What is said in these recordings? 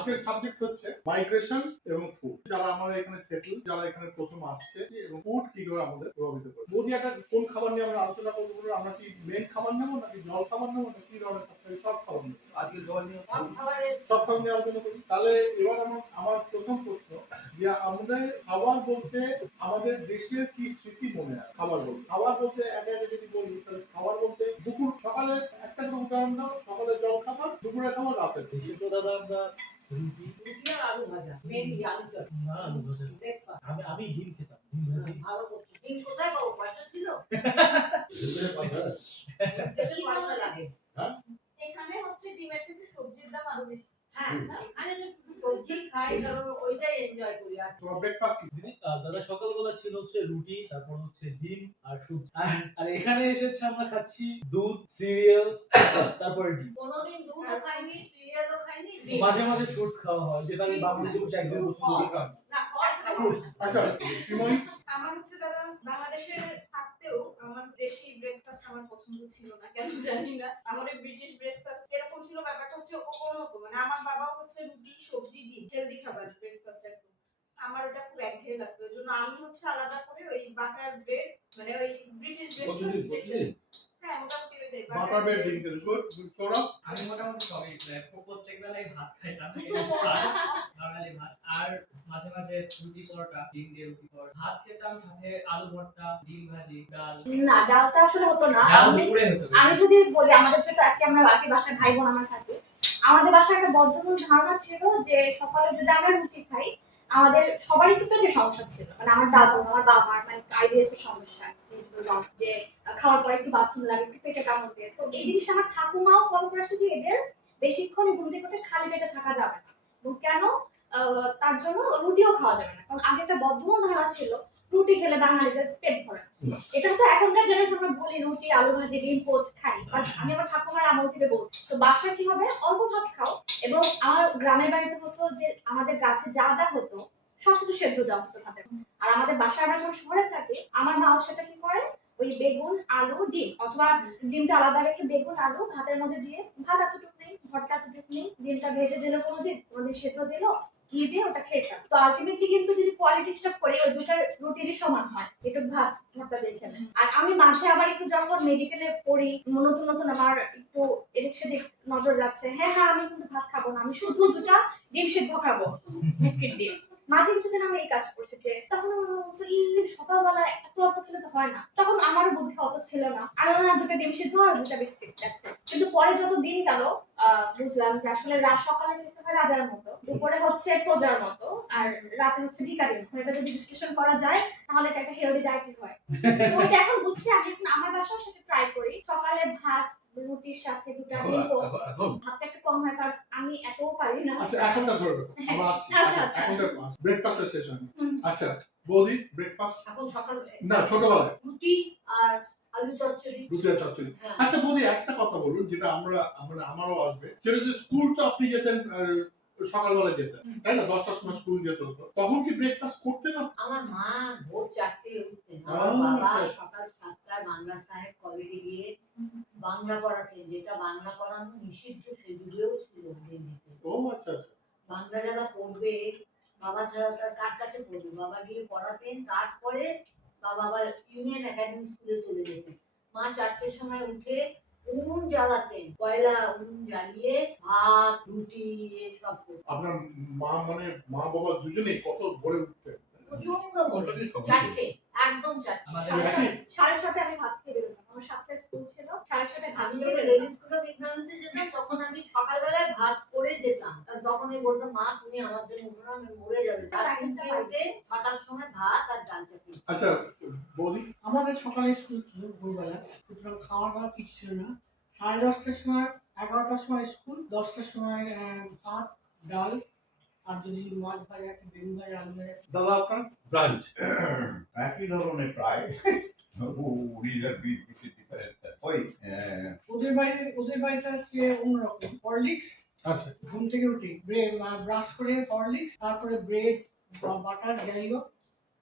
আজকের সাবজেক্ট হচ্ছে মাইগ্রেশন এবং ফুড। যারা আমরা এখানে সেটেল, যারা এখানে প্রথম আসছে এবং ফুড কি করে আমাদের প্রভাবিত করে। মোদি একটা কোন খাবার নিয়ে আমরা আলোচনা করবো? আমরা কি মেন খাবার নেবো নাকি জল খাবার নেবো নাকি কি ধরনের সব খাবার নেবো? আজকে জল নিয়ে সব খাবার নিয়ে আলোচনা করি। তাহলে এবার আমার প্রথম প্রশ্ন যে আমাদের খাবার বলতে আমাদের দেশের কি স্মৃতি মনে হয়? খাবার বলতে একে একে যদি বলি তাহলে খাবার বলতে দুপুর সকালে একটা করে উদাহরণ দাও। সকালে জল খাবার, দুপুরে খাবার, রাতের দাদা আমরা রুটি আর আলু ভাজা, মেনলি আলু ভাজা না আলু ভাজা আমি ডিম খেতাম, ডিম ভাজি ভালো করতে। ডিম কোথায় পাবো? পয়সা ছিল এখানে হচ্ছে ডিমের থেকে সবজির দাম আরো বেশি। হ্যাঁ এখানে যে সবজি খাই কারণ ওইটাই এনজয় করি। আর তোমার ব্রেকফাস্ট কি? দাদা সকালবেলা ছিল হচ্ছে রুটি, তারপর হচ্ছে ডিম আর সবজি। আর এখানে এসেছে আমরা খাচ্ছি দুধ, সিরিয়াল, তারপরে ডিম। কোনোদিন দুধও খাইনি, সিরিয়ালও খাইনি, মাঝে মাঝে ফ্রুটস খাওয়া হয়, যেটা আমি বাংলাদেশে বসে একদম পছন্দ করি। না ফ্রুটস। আচ্ছা সিময় আমার হচ্ছে দাদা বাংলাদেশে থাকতেও আমার দেশি ব্রেকফাস্ট আমার পছন্দ ছিল না, কেন জানি না। আমাদের ব্রিটিশ ব্রেকফাস্ট এরকম ছিল, ব্যাপারটা হচ্ছে অন্যরকম। মানে আমার বাবাও হচ্ছে রুটি, সবজি, ডিম, হেলদি খাবার ব্রেকফাস্ট একদম। আমার ওটা খুব একঘেয়ে লাগতো, এই জন্য আমি হচ্ছে আলাদা করে ওই বাটার ব্রেড, মানে ওই ব্রিটিশ ব্রেকফাস্ট যেটা, হ্যাঁ মোটামুটি ওইটাই বাটার ব্রেড ডিম খেতে গুড সৌরভ। আমি মোটামুটি সবই প্রত্যেক বেলায় ভাত খাইতাম, নরমালি ভাত, আর মাঝে মাঝে রুটি পরোটা, ডিম দিয়ে রুটি পরোটা, ভাত খেতাম, সাথে আলু ভর্তা, ডিম ভাজি, ডাল। না ডালটা আসলে হতো না। ডাল দুপুরে হতো। আমি যদি বলি আমাদের যেটা আজকে আমরা বাকি বাসায় ভাই বোন আমার থাকি, আমাদের বাসায় একটা বদ্ধমূল ধারণা ছিল যে সকালে যদি আমরা রুটি খাই আমাদের সবারই কিন্তু পেটের সমস্যা ছিল। মানে আমার দাদু, আমার বাবার মানে আইবিএস এর সমস্যা, যে খাওয়ার পরে একটু বাথরুম লাগে, একটু পেটে কামড় দিয়ে। তো এই জিনিসটা আমার ঠাকুমাও ফলো করে আসছে যে এদের বেশিক্ষণ ঘুম থেকে উঠে খালি পেটে থাকা যাবে না। এবং কেন তার জন্য রুটিও খাওয়া যাবে না, কারণ আগে একটা বদ্ধমূল ধারণা ছিল রুটি খেলে বাঙালিদের পেট ভরে। এটা তো এখনকার জেনারেশন বলি রুটি, আলু ভাজি, ডিম পোচ খাই, বাট আমি আমার ঠাকুমার আমল থেকে বলছি। তো বাসায় কি হবে অল্প ভাত খাও। এবং আমার গ্রামের বাড়িতে হতো যে আমাদের গাছে যা যা হতো সবকিছু সেদ্ধ দেওয়া হতো ভাতে। আর আমাদের বাসায় আমরা যখন শহরে থাকি আমার মাও সেটা কি করে ওই বেগুন, আলু, ডিম, অথবা ডিমটা আলাদা রেখে বেগুন, আলু ভাতের মধ্যে দিয়ে, ভাত এতটুকু নেই, ভর্তা এতটুকু নেই, ডিমটা ভেজে দিল কোনোদিন সেদ্ধ দিল, ঘি দিয়ে ওটা খেতাম। তো আলটিমেটলি কিন্তু যদি পলিটিক্সটা করে ওই দুটার রুটিরই সমান হয়, একটু ভাত ভর্তা দিয়ে খেলে। আর আমি মাঝে আবার একটু যখন মেডিকেলে পড়ি, নতুন নতুন আমার একটু এদিক সেদিক নজর যাচ্ছে, হ্যাঁ আমি কিন্তু ভাত খাবো না, আমি শুধু দুটা ডিম সিদ্ধ খাবো বিস্কিট দিয়ে। মাঝে কিছুদিন আমি এই কাজ করছি, যে তখন আমার বলতো এই সকালবেলা এত অল্প খেলে তো হয় না। তখন আমারও বুদ্ধি অত ছিল না, আমি দুটা ডিম সিদ্ধ আর দুটা বিস্কিট খাচ্ছি। কিন্তু পরে যত দিন গেল বুঝলাম যে আসলে সকালে খেতে হয় রাজার মতো, দুপুরে হচ্ছে প্রজার মতো, আর রাতে হচ্ছে ভিখারির মতো। এটা যদি বিশ্লেষণ করা যায় তাহলে এটা একটা হেলদি ডায়েটই হয়। তো এটা এখন বুঝছি, আমি এখন আমার বাসাও সেটা ট্রাই করি। সকালে ভাত রুটির সাথে দুটা ডিম পোস্ট, ভাতটা একটু কম হয় কারণ আমি এতও পারি না। আচ্ছা এখনটা ধরে রাখো, আমরা আসছি। আচ্ছা এখনটা ব্রেকফাস্টের সেশন। আচ্ছা বৌদি ব্রেকফাস্ট এখন সকালে না ছোটবেলায় রুটি আর আলু চচ্চড়ি। রুটি আর চচ্চড়ি। আচ্ছা বৌদি একটা কথা বলুন যেটা আমারও আসবে, সেটা যে স্কুল তো আপনি যেতেন সকালবেলা যেতেন তাই না? 10টার সময় স্কুল যেতে হতো, তখন কি ব্রেকফাস্ট করতেন না? আমার মা ভোর 4টে উঠতেন, আমার বাবা সকাল 7টায় বাংলা সাহেব কলেজে গিয়ে বাংলা পড়াতেন, যেটা বাংলা পড়ানো নিষিদ্ধ সেগুলোও ছিল দিল্লিতে। ও আচ্ছা আচ্ছা। বাংলা যারা পড়বে বাবা ছাড়া তার কার কাছে পড়বে, বাবা গিয়ে পড়াতেন, তারপরে বাবা আবার ইউনিয়ন একাডেমি স্কুলে চলে যেতেন। মা 4টের সময় উঠে উনুন জ্বালাতেন, কয়লা উনুন জ্বালিয়ে ভাত রুটি এসব করতেন। আপনার মা বাবা দুজনেই কত ভোরে উঠতেন? প্রচন্ড ভোরে, 4টে, একদম 4টে। 6:30 আমি ভাত খেয়ে বেরোতাম, আমার 7টায় স্কুল ছিল, 6:30 ভাত আমি খেয়ে যখন রেল স্কুলে বিজ্ঞানসে যেতাম তখন আমি সকালবেলায় ভাত করে যেতাম, তখনই বলতাম মা তুমি আমার জন্য উঠো না, আমি মরে যাবে। তার 3টে উঠে 6টার সময় ভাত আর ডাল চাটনি। আচ্ছা বৌদি আমাদের সকালে স্কুল ছিল ভোরবেলা, সুতরাং খাওয়া দাওয়া কিছু ছিল না। 10:30টার সময় 11টার সময় স্কুল, 10টার সময় ভাত ডাল, আর যদি মাছ ভাজা কি বেগুন ভাজা আলু ভাজা। দাদা আপনার ব্রাঞ্চ একই ধরনের প্রায় ওদের বাড়িটা হচ্ছে অন্যরকম। হরলিক্স, আচ্ছা ঘুম থেকে উঠে ব্রাশ করে হরলিক্স, তারপরে ব্রেড বা বাটার যাই হোক,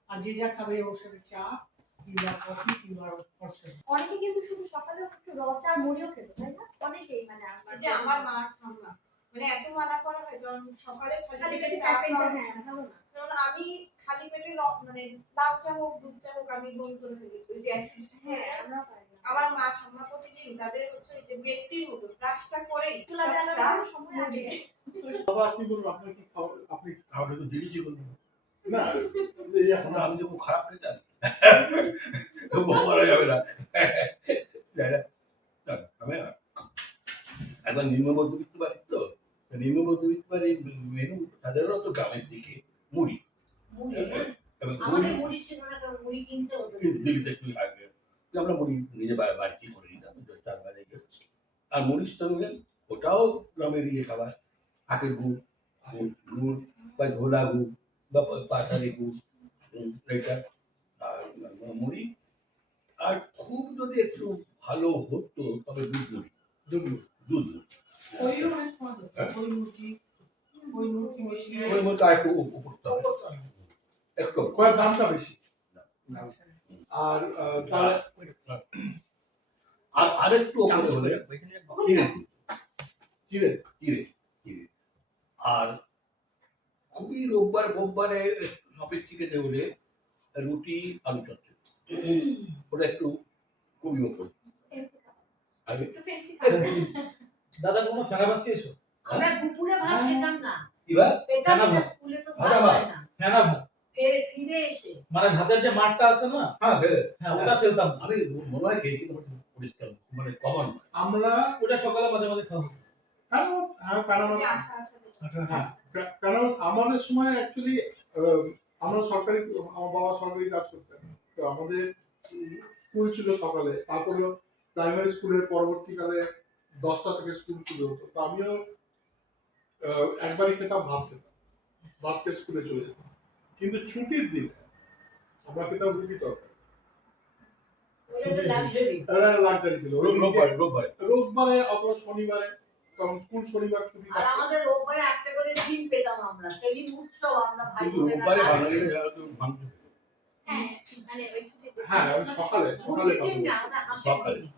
আর যে যা খাবে ওর সাথে চা কিংবা কফি কিংবা অনেকে কিন্তু শুধু সকালে একটু র চা মুড়িও খেত, তাই না? অনেকেই মানে যে আমার মা ঠাম্মা মানে এত মানা করা হয় কারণ সকালে খালি খালি পেটে পেটে চা caffeine টা, খাওয়া হ্যাঁ, ভালো না। কারণ আমি খালি পেটে মানে লাল চা হোক দুধ চা হোক আমি বমি করে ফেলি ওই যে অ্যাসিডিটি হ্যাঁ, আমরাও পারি না। আমার মা ঠাম্মা প্রতিদিন তাদের হচ্ছে ওই যে ব্যক্তির মতো ব্রাশটা করে চুলা জ্বালানোর চা সময় আগে। বাবা আপনি বলুন আপনার কি খাওয়া আপনি খাওয়াটা তো দিয়েছি করবো না এই এখন এখন আমি তো খুব খারাপ খেতাম বলা যাবে না যাই না, যাক, আমি একবার নিম্ন মধ্যবিত্ত বাড়ির তো নিম্ন মধ্যবিত্ত বাড়ির মেনু সাধারণত গ্রামের দিকে মুড়ি মুড়ি এবং আমাদের মুড়ি ছিল না, কারণ মুড়ি কিনতে হতো। দিল্লিতে একটু আগে আমরা মুড়ি নিজে বাড়িতে করে নিতাম চার বাজে গিয়ে আর মুড়ির সঙ্গে ওটাও গ্রামের ইয়ে খাবার আখের গুড় গুড় বা ঝোলা গুড় বা পাটালি গুড় এটা আর মুড়ি আর খুব যদি একটু ভালো হতো তবে দুধ মুড়ি দুধ দুধ মুড়ি ওইও অনেক সময় হতো। ওই মুরগি মিশিয়ে ওই মুড়িটা একটু উপরতে হবে একটু কয়েক দামটা বেশি আর তাহলে আর আরেকটু ওপরে হলে চিড়ে চিড়ে চিড়ে চিড়ে আর খুবই রোববারে সফেদ চিকেতে হলে রুটি আলু চচ্চড়ি ওটা একটু খুবই ওপর Fancy খাবার। আগে একটু fancy খাবার। দাদা কোনো ফেনা ভাত খেয়েছো? আমরা দুপুরে ভাত খেতাম না, কিবা পেতাম কেন না, ভাত? স্কুলে তো ভাড়া ভাত ভাত? হয় না, ফেনা ভাত ফিরে এসে মানে ভাতের যে মাঠটা আছে না, হ্যাঁ হ্যাঁ ওটা ফেলতাম। আমি মনে হয় খেয়েছি কিন্তু পরিষ্কার মানে কমন আমরা ওটা সকালে মাঝে মাঝে খাওয়া হতো। কারণ যে আঠা আঠা হ্যাঁ কারণ আমাদের সময় অ্যাকচুয়ালি আমরা সরকারি আমার বাবা সরকারি কাজ করতেন তো আমাদের স্কুল ছিল সকালে তারপরে প্রাইমারি স্কুলের পরবর্তীকালে 10টা থেকে স্কুল শুরু হতো তো আমিও একবারই খেতাম ভাত খেয়ে স্কুলে চলে যেতাম কিন্তু ছুটির দিনে আমরা খেতাম রুটি তরকারি ওটা লাক্সারি। লাক্সারি ছিল রোববারে রোববারে অথবা শনিবারে কারণ স্কুল শনিবার ছুটি আর থাকতো আমাদের রোববারে একটা করে ডিম পেতাম আমরা, সেদিন উৎসব, আমরা ভাই কিন্তু বোনেরা রোববারে খাচ্ছি। বাঙালিরা সাধারণত মাংস খেত। হ্যাঁ, মানে ওই ছুটিতে। হ্যাঁ ওই সকালে মুরগির কথা ডিম না, বলছি। ওটা হাঁসের সকালে ডিম।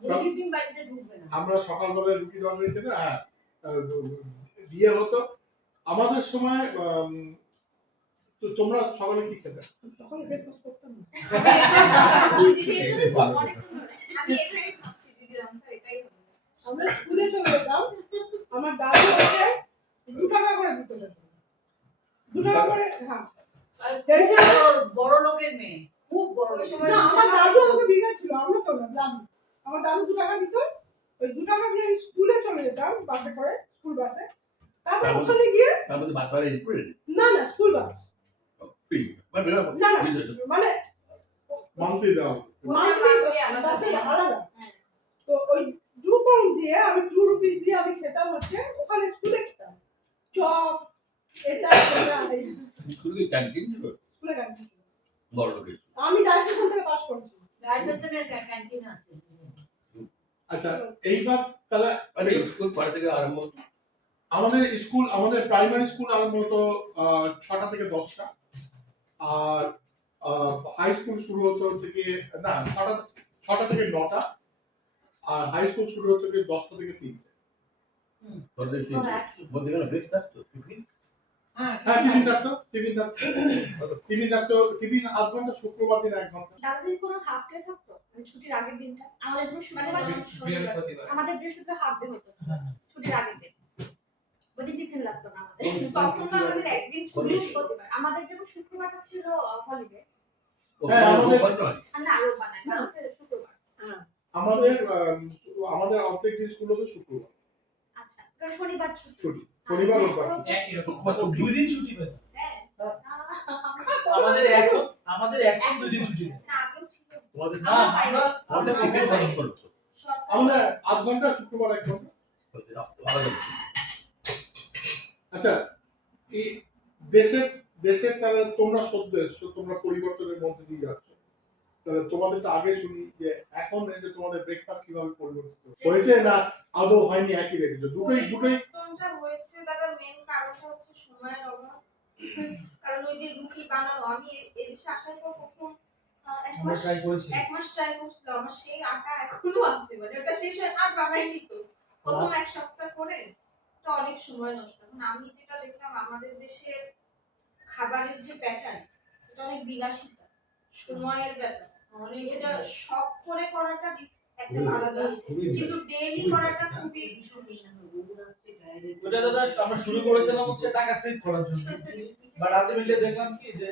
মুরগির ডিম বাড়িতে ঢুকবে না। আমরা সকালবেলায় রুটি তরকারি খেতে হ্যাঁ বিয়ে হতো আমাদের সময় তো তোমরা সকালে কি খেতে সকালে ব্রেকফাস্ট করতাম না। দিদি এসেছে তো অনেকক্ষণ ধরে। আমি এটাই ভাবছি দিদি আনসার এটাই হবে আমরা স্কুলে চলে যেতাম, আমার দাদু হচ্ছে 2 টাকা করে দিত। 2 টাকা করে, হ্যাঁ। আর খুব বড় লোকের মেয়ে, খুব বড় ওই লোকের সময় না, মেয়ে। আমার দাদু আমাকে বিঘা ছিল, আমরা তো না, দাদু। আমার দাদু 2 টাকা দিত, ওই 2 টাকা দিয়ে আমি স্কুলে চলে যেতাম বাসে করে, স্কুল বাসে। তারপর তারপর- ওখানে গিয়ে, তার মধ্যে ভাত বাড়ে ইনক্লুডেড না না, স্কুল বাস, মানে না না, মানে মান্থলি দেওয়া হতো। monthly আলাদা বাসে দিয়ে। আলাদা। হ্যাঁ। তো ওই 2 পাউন্ড দিয়ে আমি 2 রুপিস দিয়ে আমি খেতাম হচ্ছে ওখানে স্কুলে খেতাম চপ, এটা সেটা, এই স্কুলে ক্যান্টিন ছিল স্কুলে ক্যান্টিন। বড় লোকের আমি ডান্স স্কুল থেকে পাস করেছি। রাইসেশনের ক্যান্টিন আছে। আচ্ছা এইবার তাহলে মানে স্কুল পাড়া থেকে আরম্ভ আমাদের প্রাইমারি স্কুল আরম্ভ হতো 6টা থেকে 10টা আর হাই স্কুল শুরু হতো থেকে না 6টা থেকে 9টা আর হাই স্কুল শুরু হতো থেকে 10টা থেকে 3টে তোদের সেই সব একই। মধ্যেখানে ব্রেক থাকতো টিফিন হ্যাঁ, হ্যাঁ টিফিন থাকতো টিফিন আধ ঘন্টা শুক্রবার দিন 1 ঘন্টা দাদাদের কোনো হাফ ডে থাকতো মানে ছুটির আগের দিনটা আমাদের যখন শুক্রবার মানে বৃহস্পতিবার আমাদের বৃহস্পতিবার হাফ ডে হতো ছুটির আগের দিন ওই দিন টিফিন লাগতো না আমাদের তখন তো আমাদের একদিন ছুটি ছিল বৃহস্পতিবার আমাদের যখন শুক্রবারটা ছিল হলিডে হ্যাঁ, আমাদের- না রোববার না এটা হচ্ছে শুক্রবার আমাদের অর্ধেক যে স্কুল হতো শুক্রবার আচ্ছা কারণ শনিবার ছুটি ছুটি শনিবার রোববার ছুটি। একই রকম। ও 2 দিন ছুটি পেতাম। হ্যাঁ আমাদের এখন 2 দিন ছুটি পেতাম। না আগেও ছিল তোমাদের না আমরা তোমাদের টিফিন কত করতো সরকারি আমাদের আধ ঘন্টা শুক্রবার 1 ঘন্টা আলাদা আচ্ছা এই দেশের তাহলে তোমরা সদ্য এসছো তোমরা পরিবর্তনের মধ্যে দিয়ে যাচ্ছ তাহলে তোমাদের তো আগে শুনি যে এখন এসে তোমাদের ব্রেকফাস্ট কিভাবে পরিবর্তিত হয়েছে না আদৌ হয়নি একই রেখেছো দুটোই পরিবর্তনটা হয়েছে দাদা মেন কারণটা হচ্ছে সময়ের অভাব কারণ ওই যে রুটি বানানো আমি এদেশে আসার পর প্রথম আমরা ট্রাই করেছি। 1 মাস ট্রাই করছিলাম আমার সেই আটা এখনো আছে মানে ওটা শেষ হয় আর বানাইনি তো প্রথম 1 সপ্তাহ করে তো অনেক সময় নষ্ট। এখন আমি যেটা দেখলাম আমাদের দেশের খাবারের যে প্যাটার্ন এটা অনেক বিলাসিতা, সময়ের ব্যাপার। অনেক এটা শখ করে করাটা একটা খুবই- আলাদা, খুবই কিন্তু ডেইলি করাটা খুবই ওটা দাদা আমরা শুরু করেছিলাম হচ্ছে টাকা সেভ করার জন্য, বাট আলটিমেটলি দেখলাম কি যে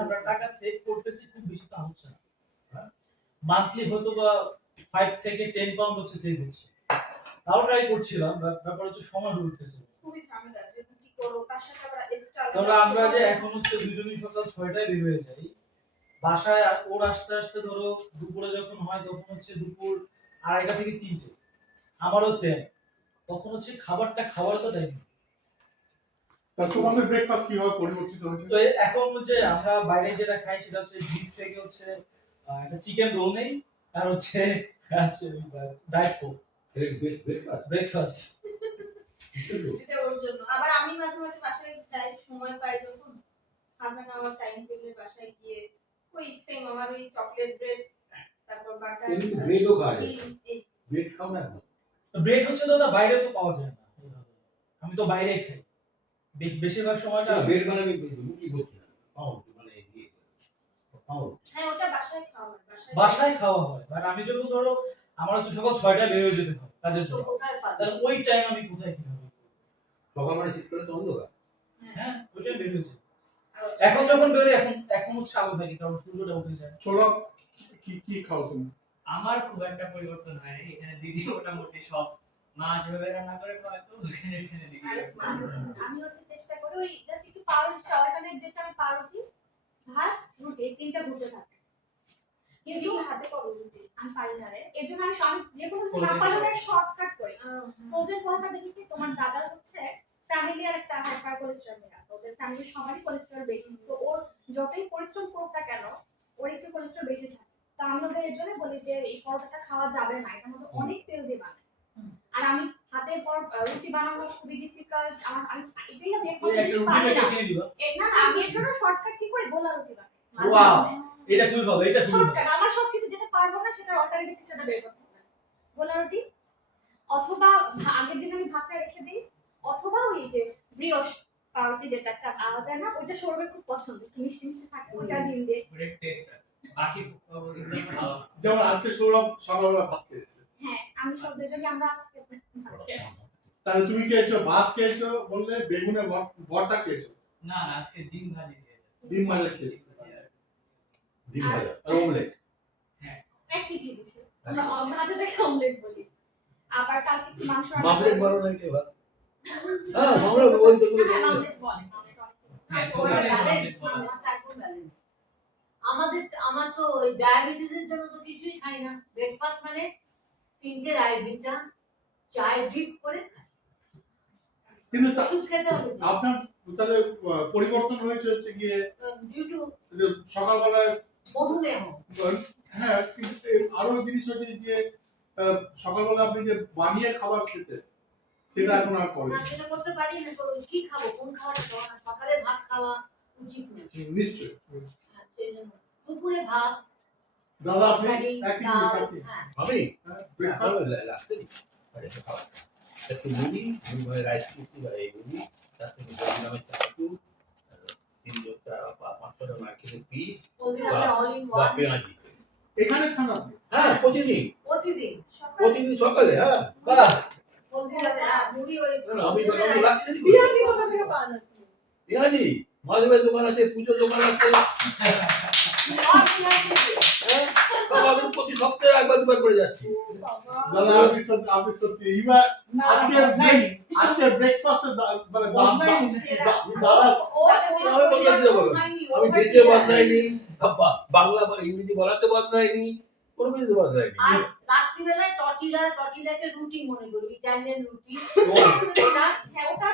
আমরা টাকা সেভ করতেছি খুব বেশি তা হচ্ছে না। মান্থলি হয়তো বা 5 থেকে 10 পাউন্ড হচ্ছে সেভ হচ্ছে, তাও ট্রাই করছিলাম, বাট ব্যাপার হচ্ছে সময় ঢুকতেছে। খুবই ঝামেলা যে কি করো তার সাথে আবার এক্সট্রা ধরো আমরা যে এখন হচ্ছে দুজনই সকাল 6টায় বের হয়ে যাই, বাসায় ওর আসতে আসতে ধরো দুপুরে যখন হয় তখন হচ্ছে দুপুর 2:30 থেকে 3টে, আমারও সেম, তখন হচ্ছে খাবারটা খাওয়ার তো টাইম। তা তোমাদের ব্রেকফাস্ট কিভাবে পরিবর্তিত হয়েছে? তো এখন হচ্ছে আমরা বাইরে যেটা খাই সেটা হচ্ছে বিচ থেকে হচ্ছে একটা চিকেন রোল নেই, আর হচ্ছে ডায়েট কোক ব্রেকফাস্ট। এটা ওর জন্য। আবার আমি মাঝে মাঝে বাসায় যাই, সময় পাই যখন, হাফ অ্যান আওয়ার টাইম পেলে বাসায় গিয়ে ওই সেম আমার ওই চকলেট ব্রেড, তারপর বাটার, এমনি ব্রেডও খায়, এই ব্রেড খাও না এখন? ব্রেড হচ্ছে দাদা বাইরে তো পাওয়া যায় না, আমি তো বাইরেই খাই বেশিরভাগ সময়টা। না, ব্রেড মানে আমি রুটি বলছি না, পাও মানে ইয়ে পাও। হ্যাঁ ওটা বাসায় খাওয়া হয়, বাসায় খাওয়া হয়, বাট আমি যখন ধরো আমার হচ্ছে সকাল 6টায় বের হয়ে যেতে হয় কাজের তো জন্য, কোথায় পাবে? তাহলে ওই টাইম আমি কোথায় কি খাবো? সকাল মানে শীতকালে তো অন্ধকার। হ্যাঁ ওই টাইম বের হয়েছে। আর এখন যখন বেরোই এখন হচ্ছে আলো থাকি, কারণ সূর্যটা উঠে যায়। ছোড়া কি কি খাও তুমি? আমার খুব একটা পরিবর্তন হয়নি, এখানে দিদি মোটামুটি সব মা যেভাবে রান্না করে হয়তো এখানে দিদি আর এরকম রান্না করে। আমি হচ্ছে চেষ্টা করি ওই জাস্ট একটু পাউরুটি অল্টারনেট ডেতে আমি পাউরুটি ভাত রুটি এই তিনটা ঘুরতে থাকি। কিন্তু হাতে করো রুটি আমি পারি না রে, এর জন্য আমি যে কোনো কিছু না পারলে শর্টকাট করি। ফ্রোজেন ফলটা দেখি কি তোমার দাদার হচ্ছে ফ্যামিলি আর একটা হাইপার কোলেস্টেরল আছে, ওদের ফ্যামিলির সবারই কোলেস্টেরল বেশি, তো ওর যতই পরিশ্রম করুক না কেন ওর একটু কোলেস্টেরল বেশি থাকে। তো আমি ওদের এর জন্য বলি যে এই পরোটাটা খাওয়া যাবে না, এটার মধ্যে অনেক তেল দিয়ে বানায়। আর আমি হাতে রুটি বানানো খুবই ডিফিকাল্ট, আমি এটাই আমি একদম এই একটা রুটি পারি না। মেকার কিনে দিবা। না না আমি এর জন্য শর্টকাট কি করে গোলা রুটি বানাই। ওয়াও, এটা খুবই ভালো, এটা খুবই ভালো। শর্টকাট আমার সবকিছু যেটা পারবো না সেটা অল্টারনেটিভ সেটা বের করতে হবে। গোলা রুটি অথবা আগের দিন আমি ভাতটা রেখে দিই, অথবা ওই যে ব্রিওশ পাউরুটি যেটা একটা পাওয়া যায় না, ওইটা সৌরভের খুব পছন্দ, একটু মিষ্টি মিষ্টি থাকে, ওইটা ডিম দিয়ে। ব্রেড টেস্ট আছে, বাকি ওগুলো খাওয়া যেমন আজকে সৌরভ সকালবেলা ভাত খেয়েছে, হ্যাঁ আমি সব দুজনই আমরা আজকে ভাত খেয়েছি। তাহলে তুমি খেয়েছো ভাত খেয়েছো বললে বেগুনের ভর্তা খেয়েছো, না না আজকে ডিম ভাজি খেয়েছি। ডিম ভাজা খেয়েছো। ডিম ভাজা আর অমলেট। একই জিনিস আমরা ভাজাটাকে অমলেট বলি। আবার কালকে একটু মাংস রান্না মামলেট করবো। বলো না এটা এবার। হ্যাঁ মামলেট ওই তো গুলো হ্যাঁ, মামলেট বলে, মামলেট অনেক। হ্যাঁ ওরা ওখানে balance, অমলেট বলা হয়। আমারটা একদম balance। আমার তো ওই ডায়াবেটিসের জন্য তো কিছুই খাই না, ব্রেকফাস্ট মানে 3টে রাইভিটা চায় ডিপ করে খাই। কিন্তু ওষুধ খেতে হবে আপনার তাহলে পরিবর্তন হয়েছে হচ্ছে গিয়ে ডিউ টু যে সকালবেলায়, মধুমেহ। হ্যাঁ কিন্তু আরো জিনিস হচ্ছে যে সকালবেলা আপনি যে বানিয়ে খাবার খেতে সেটা এখন আর করেন না সেটা করতে পারি না, তো কি খাবো, কোন খাবারটা খাবো না, সকালে ভাত খাওয়া উচিত নয়। নিশ্চয়ই। হ্যাঁ, সেই জন্য দুপুরে ভাত, দাদা আপনি তরকারি, একই ডাল, জিনিস আপনি হ্যাঁ আমি ব্রেকফাস্ট লাস্টে একটু খাবার একটু মুড়ি মানে রাইস কুকি বা এই মুড়ি, তার থেকে বললামের চাটু, 3-4-5টা নারকেলের পিস হলদিরামে অল ইন বা ওয়ান পেঁয়াজি। এখানে খান আপনি? হ্যাঁ প্রতিদিন প্রতিদিন প্রতিদিন সকালে। হ্যাঁ বাহ, হলদিরামে মুড়ি ওই আমি লাগছে বিরিয়ানি কোথা থেকে পান আপনি? পেঁয়াজি মাঝে মাঝে দোকান আছে, পুজোর দোকান আছে। হ্যাঁ বাবা, আমি তো প্রতি সপ্তাহে একবার দুবার করে যাচ্ছি। দাদা আপনি সত্যি এইবার আজকে ব্রেকফাস্টে মানে দাদা আমি বলতে দিতে পারবো না। আমি দেশে বদলাইনি, বাংলা বা ইংরেজি বলাতে বদলাইনি, কোনো কিছুতে বদলাইনি। আর রাত্রিবেলায় টর্টিলাকে রুটি মনে করি, ইটালিয়ান রুটি। না, হ্যাঁ ওটা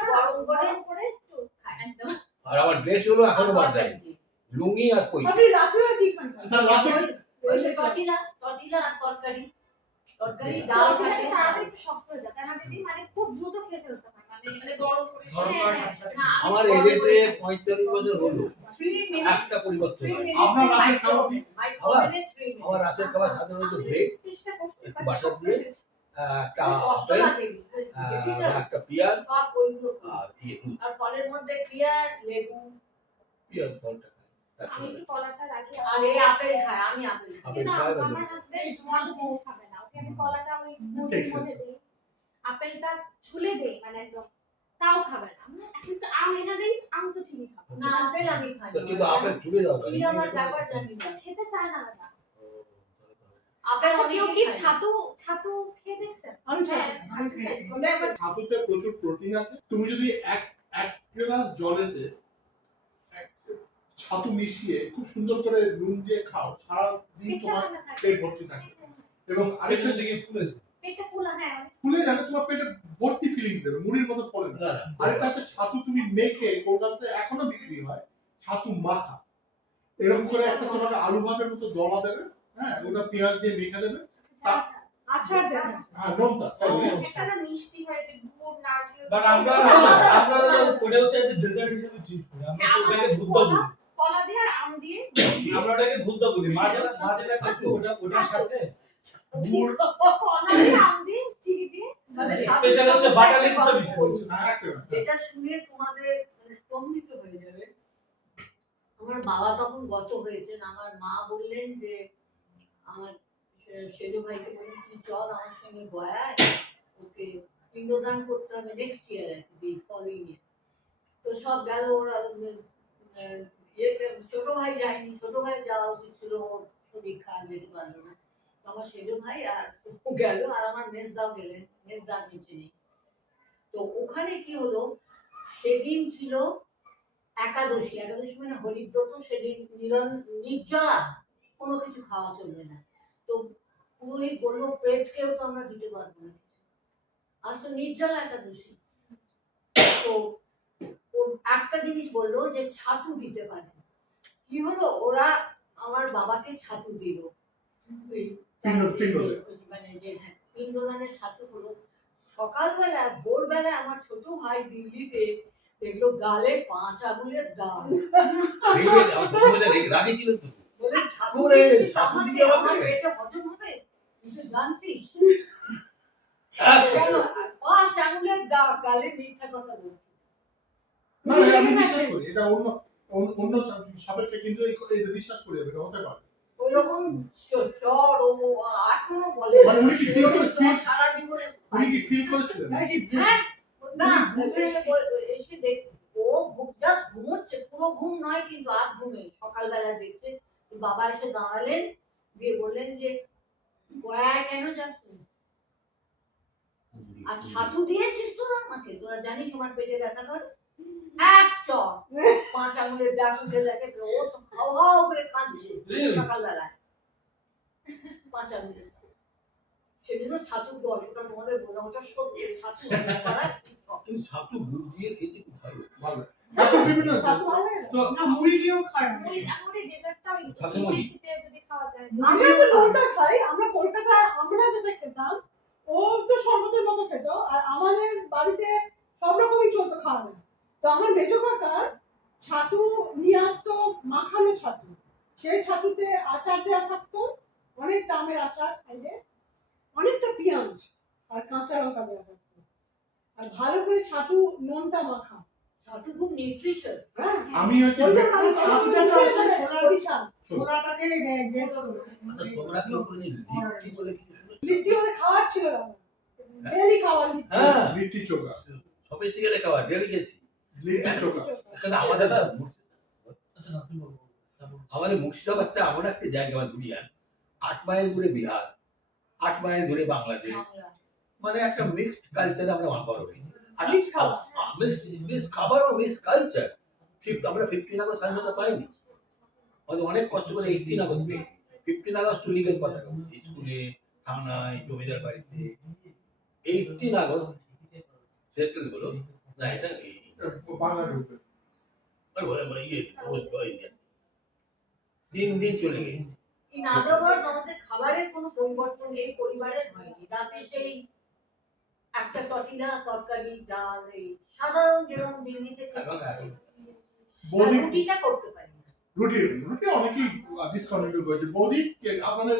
গরম করে একটু খাই একদম। আর আমার ড্রেস হলো এখনো বদলাইনি, লুঙ্গি আর পৈঠা। আপনি রাতে কি খান? আচ্ছা রাতে ওই যে টর্টিলা আর তরকারি ডাল থাকে। তাড়াতাড়ি একটু শক্ত হয়ে যায়, তাই না দিদি? মানে খুব দ্রুত খেয়ে ফেলতে হয়, মানে মানে গরম করে গরম হ্যাঁ, করার হ্যাঁ। সাথে সাথে না, আমি আমার গরম এদেশে করে 45 বছর হলো, 3 মিনিট একটা পরিবর্তন হয়। আপনার রাতের খাবার কি? মাইক্রোওয়েভে 3 মিনিট। আমার রাতের খাবার সাধারণত ব্রেড, চেষ্টা করছি, একটু but বাটার শক্ত দিয়ে হয়েছে। একটা কষ্ট আপেল, লাগে বা একটা পেঁয়াজ সব ওইগুলো খাই। আর ইয়ে দুধ। আর ফলের মধ্যে পেঁয়াজ লেবু পেঁয়াজ ফলটা খায়। আমি একটু কলাটা রাখি। আর এই আপেল খায়, আমি আপেল খাই। আপেল না, খায় বা আমার লেবু। হাজবেন্ড ভালো জিনিস খাবে না, ওকে আমি কলাটা ওই স্মুদির মধ্যে দিই, আপেলটা ছুলে দেই মানে একদম, তাও খাবে না। আমি একটু আম এনে দিই, আম তো ঠিকই খাবে না আপেল আমি খাই তো না। কিন্তু আপেল তুলে দাও কি আমার ব্যাপার জানি না। খেতে চায় না দাদা। আপেল আচ্ছা, কেউ কি অনেকেই খায় না। ছাতু খেয়ে দেখছেন? আমি হ্যাঁ, আমি খাই। ছাতুতে প্রচুর প্রোটিন আছে। তুমি যদি এক গ্লাস জলেতে ছাতু মিশিয়ে খুব সুন্দর করে নুন দিয়ে খাও, সারাদিন পেটটা তোমার ঠান্ডা থাকে। পেট ভর্তি থাকে। এবং আরেকটা পেটের দিকে ফুলেছে। পেটটা ফুলা, হ্যাঁ ফুলে যাবে, তোমার পেটে ভর্তি ফিলিংস দেবে, মুড়ির মতো পড়ে না। না না আরেকটা হচ্ছে ছাতু তুমি মেখে, কলকাতাতে এখনো বিক্রি হয় ছাতু মাখা, এরকম করে একটা তোমাকে আলু ভাতের মতো দলা দেবে, হ্যাঁ, ওটা পেঁয়াজ দিয়ে মেখে দেবে, আচ্ছা হ্যাঁ নোনতা সরি, একটা না মিষ্টি হয় যে গুড় নারকেল বাট আমরা ওটা হচ্ছে এজ ডেজার্ট হিসেবে ট্রিট করি। আমরা হ্যাঁ, ওটাকে আমরা ভুদ্দা বলি। কলা দিয়ে আর আম দিয়ে আমরা ওটাকে ভুদ্দা বলি। মা যেটা খাতো ওটার সাথে গুড়, কলা দিয়ে আম দিয়ে চিনি দিয়ে মানে স্পেশাল হচ্ছে বাটালি দুটো গল্প বিষয়। বলি। হ্যাঁ excellent। যেটা শুনে তোমাদের মানে স্তম্ভিত হয়ে যাবে। আমার বাবা তখন গত হয়েছেন, আমার মা বললেন যে আমার সেজু ভাইকে বললেন তুই চল আমার সঙ্গে গয়ায়, ওকে পিণ্ডদান করতে হবে নেক্সট ইয়ার আর কি, ফলোইং ইয়ার। তো সব গেল ওরা, ছোট ভাই যায়নি, ছোট ভাই যাওয়া উচিত ছিল, ওর শরীর খারাপ, যেতে পারলো না। তো আমার সেজু ভাই আর ও গেল, আর আমার মেজদাও গেলেন, মেজদা নিচে নেই। তো ওখানে কি হলো, সেদিন ছিল একাদশী, একাদশী মানে হরিব্রত, সেদিন নির্জলা, কোনো কিছু খাওয়া চলবে না। তো পুরোহিত বললো প্রেতকেও তো আমরা দিতে পারবো না, আজ তো নির্জলা একাদশী। তো ও একটা জিনিস বললো যে ছাতু দিতে পারে। কি হলো, ওরা আমার বাবাকে ছাতু দিল, মানে যে পিণ্ডদানের ছাতু হলো। সকালবেলা ভোরবেলা আমার ছোট ভাই দিল্লিতে দেখলো গালে 5 আঙুলের দাগ। রাগে ছিল তো। বলে ছাতু ওরে, দিয়েছিস ছাতু আমাকে, দিবি আমাকে? আমার পেটে হজম হবে? তুই তো জানতিস। কেন 5 আঙুলের দাগ, গালে মিথ্যা কথা বলছি। না আমি বিশ্বাস করি এটা অন্য সাপেক্ষে, কিন্তু এটা বিশ্বাস করি এটা হতে পারে। ওইরকম চর ও এখনো বলে, মানে উনি কি feel করে- সারা জীবনে উনি কি ফিল করেছিলেন? হ্যাঁ, না এসে দেখ, ও জাস্ট ঘুমোচ্ছে, পুরো ঘুম নয় কিন্তু আধ ঘুমে, সকালবেলা দেখছে বাবা এসে দাঁড়ালেন, দিয়ে বললেন যে গয়ায় কেন যাচ্ছেন, আর ছাতু দিয়েছিস তোরা আমাকে, তোরা জানিস আমার পেটে ব্যথা করে, এক চর 5 আঙুলের দাগ উঠে দেখে, ও তো হাও হাও করে কাঁদছে সকালবেলায় 5 আঙুলের। সেজন্য ছাতুর গল্পটা তোমাদের বলা, ওটা সত্যি, ছাতু করা কিন্তু ছাতু গুড় দিয়ে খেতে খুব ভালো। ভালো। ছাতু বিভিন্ন তো না মুড়ি দিয়েও খাই আমি। মুড়ি ডেজার্টটাও খালি মুড়ি মুড়ি? ছিটিয়ে যদি খাওয়া যায়। আমরা তো নোনতা খাই, আমরা কলকাতায় আমরা যেটা খেতাম ও তো শরবতের মতো খেত, আর আমাদের বাড়িতে সব রকমই চলতো খাওয়া দাওয়া। তো আমার মেজো কাকা ছাতু নিয়ে আসতো, মাখানো ছাতু, সেই ছাতুতে আচার দেওয়া থাকতো, অনেকটা আমের আচার সাইডে, অনেকটা পেঁয়াজ আর কাঁচা লঙ্কা দেওয়া থাকতো, আর ভালো করে ছাতু নোনতা মাখা। ছাতু খুব নিউট্রিশন। হ্যাঁ, আমি হচ্ছে ওইটা মানে ছাতুটা তো আসলে ছোলার বিশাল, ছোলাটাকে গ্রেট করে আচ্ছা, তোমরা কেউ কোনোদিন লিট্টি বলে কিছু শুনেছো? লিট্টি ওদের খাওয়ার ছিল না, ডেলি খাওয়ার লিট্টি। হ্যাঁ, লিট্টি চোখা, সবাই শিখে খাওয়া ডেলিকেসি। লিট্টি চোখা। এখানে আমাদের আচ্ছা আপনি বলুন। আমাদের মুর্শিদাবাদটা এমন একটা জায়গা বা দুনিয়া, 8 মাইল দূরে বিহার, 8 মাইল দূরে বাংলাদেশ, মানে একটা মিক্সড কালচারে আমরা বড় হয়েছি। আর Mixed খাবার। মিক্স খাবার ও মিক্স কালচার। আমরা 15 আগস্ট স্বাধীনতা পাইনি, আমাদের অনেক কষ্ট করে 18 আগস্ট পেয়েছি। 15 আগস্ট তো লিগের কথা বলছি, স্কুলে, থানায়, জমিদার বাড়িতে। 18 আগস্ট সেটেল হলো না, এটা বাংলা ঢুকবে। দিন দিন চলে গেছে। ইন আদার ওয়ার্ডস আমাদের খাবারের কোনো পরিবর্তন এই পরিবারের হয়নি। রাতে সেই একটা টটিলা, তরকারি, ডাল, এই সাধারণ যেরকম দিল্লিতে এখন বৌদি রুটিটা করতে পারি না। রুটি অনেকেই ডিসকন্টিনিউ করেছে। বৌদি আপনাদের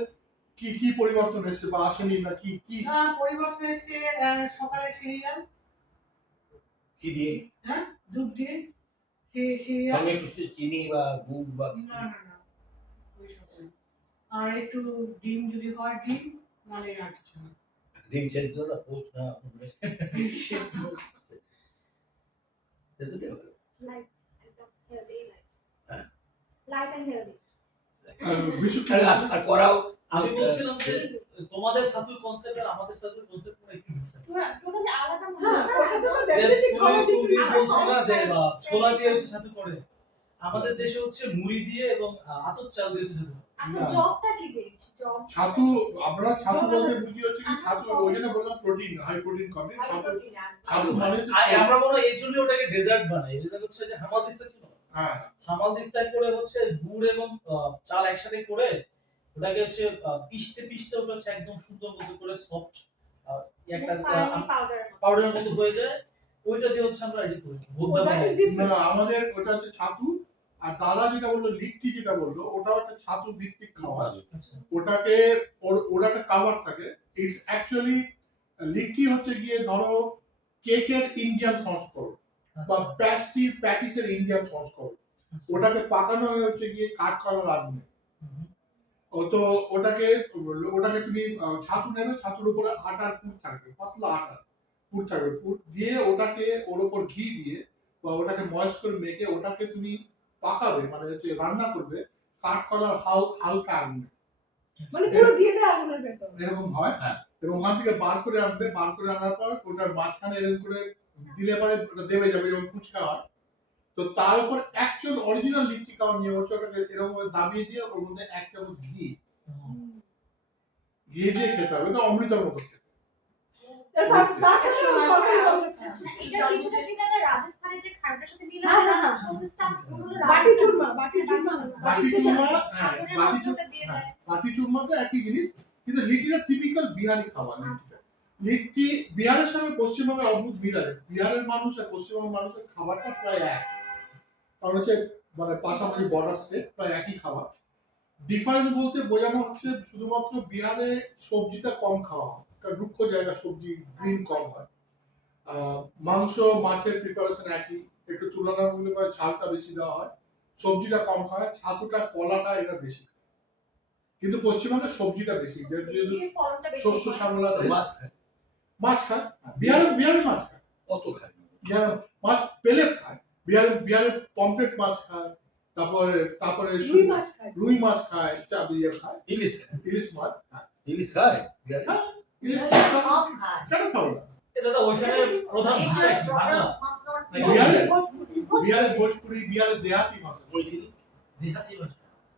কি কি পরিবর্তন এসেছে বা আসেনি না কি কি পরিবর্তন এসছে সকালে সিরিয়াল কি দিয়ে দুধ দিয়ে সিরিয়াল সঙ্গে একটু চিনি বা গুড় বা না ওই সকালে আর একটু ডিম যদি হয় ডিম নাহলে আর কিছু না ডিম সেদ্ধ না পোচ না সেদ্ধ। সেদ্ধটাই ভালো। লাইট একদম হেলদি লাইট হ্যাঁ। লাইট এন্ড হেলদি বিশু কি আর করাও আমি বলছিলাম যে তোমাদের সাথুর কনসেপ্ট আর আমাদের সাথুর কনসেপ্ট পুরো একই টোটালি আলাদা মনে হ্যাঁ, হয় ওটা তো না? যে definitely খাবার তুমি different বলছো না যে খাবার। ছোলা দিয়ে হচ্ছে ছাতু করে, আমাদের দেশে হচ্ছে মুড়ি দিয়ে এবং আতপ চাল দিয়ে হচ্ছে ছাতু। আচ্ছা না। জবটা কি জিনিস জব ছাতু আমরা ছাতু বলতে বুঝি হচ্ছে কি ছাতু ওই জন্য বললাম প্রোটিন হাই প্রোটিন কমে ছাতু ছাতু মানে হচ্ছে আর আমরা মনে হয় এই জন্য ওটাকে ডেজার্ট বানাই। ডেজার্ট হচ্ছে যে হামাল দিস্তা ছিল, হ্যাঁ হামাল দিস্তায় করে হচ্ছে গুড় এবং চাল একসাথে করে ওটাকে হচ্ছে পিষতে পিষতে ওটা হচ্ছে একদম সুন্দর মতো করে সফট একটা ফাইনালি পাউডার পাউডারের মতো হয়ে যায়। ওইটা দিয়ে হচ্ছে আমরা রেডি করি ভুট্টা That বানাই। is different. না আমাদের ওটা হচ্ছে ছাতু আর দাদা যেটা বললো লিট্টি যেটা বললো ওটাও একটা ছাতু ভিত্তিক খাবার আচ্ছা ওটাকে ওটা একটা কাভার থাকে ইটস অ্যাকচুয়ালি লিট্টি হচ্ছে গিয়ে ধরো কেকের ইন্ডিয়ান সংস্করণ বা প্যাটিসের ইন্ডিয়ান সংস্করণ ওটাকে পাকানো হয় হচ্ছে গিয়ে কাঠকলার আগুনে ও তো ওটাকে তুমি ছাতু নেবে ছাতুর উপরে আটার পুর থাকবে পাতলা আটার পুর থাকবে পুর দিয়ে ওটাকে ওর উপর ঘি দিয়ে বা ওটাকে ময়েস্ট করে মেখে ওটাকে তুমি পাকাবে মানে হচ্ছে রান্না করবে কাঠকলার হালকা আগুনে মানে পুরো দিয়ে দেয় আগুনের ভেতর। এরকম হয় হ্যাঁ। এবং ওখান থেকে বার করে আনবে বার করে আনার পর ওটার মাঝখানে এরকম করে দিলে পরে ওটা দেবে যাবে যেমন ফুচকা হয় তো তার উপর অ্যাকচুয়াল অরিজিনাল লিট্টি খাওয়ার নিয়ম হচ্ছে ওটাকে এরকম করে দাবিয়ে দিয়ে ওর মধ্যে এক চামচ ঘি দিয়ে খেতে হবে এটা অমৃতের মতো খেতে তার সাথে তরকারি রয়েছে। এটা কিছুটা কি দাদা রাজস্থানে যে খাবারের সাথে মিলে হ্যাঁ, হ্যাঁ, হ্যাঁ। প্রসেসটা হলো বাটি চুরমা বাটি চুরমা বাটি চুরমা হ্যাঁ আগুনের বাটি মধ্যে ওটা দিয়ে দেয় বাটি চুরমাতে একই জিনিস কিন্তু লিট্টিটা টিপিক্যাল বিহারি খাবার লিট্টিটা লিট্টি বিহারের সঙ্গে পশ্চিমবঙ্গের অদ্ভুত মিল আছে বিহারের মানুষ আর পশ্চিমবঙ্গের মানুষের খাবারটা প্রায় এক কারণ হচ্ছে মানে পাশাপাশি বর্ডার স্টেট প্রায় একই খাবার ডিফারেন্স বলতে বোঝানো হচ্ছে শুধুমাত্র বিহারে সবজিটা কম খাওয়া হয় কারণ রুক্ষ জায়গা সবজি গ্রিন কম হয় মাংস মাছের প্রিপারেশন একই একটু তুলনামূলকভাবে ঝালটা বেশি দেওয়া হয় সবজিটা কম খায় ছাতুটা কলাটা এটা বেশি খায় কিন্তু পশ্চিমবঙ্গে সবজিটা বেশি যেহেতু ফলনটা বেশি শস্য হয়। শ্যামলা দেশ, মাছ খায় মাছ খায় বিহারে মাছ খায় কত খায় বিহারে মাছ পেলে খায় বিহারে পমফ্রেট মাছ খায় তারপরে রুই মাছ খায়। রুই মাছ খায় চাবিয়ে খায় ইলিশ খায় ইলিশ মাছ খায় ইলিশ খায় বিহারে? হ্যাঁ, ইলিশ কম খায় কেন খাবো না এ দাদা ওইখানে প্রধান ভাষা কি বাংলা? বিহারে ভোজপুরি বিহারে দেহাতি ভাষা মৈথিলি দেহাতি ভাষা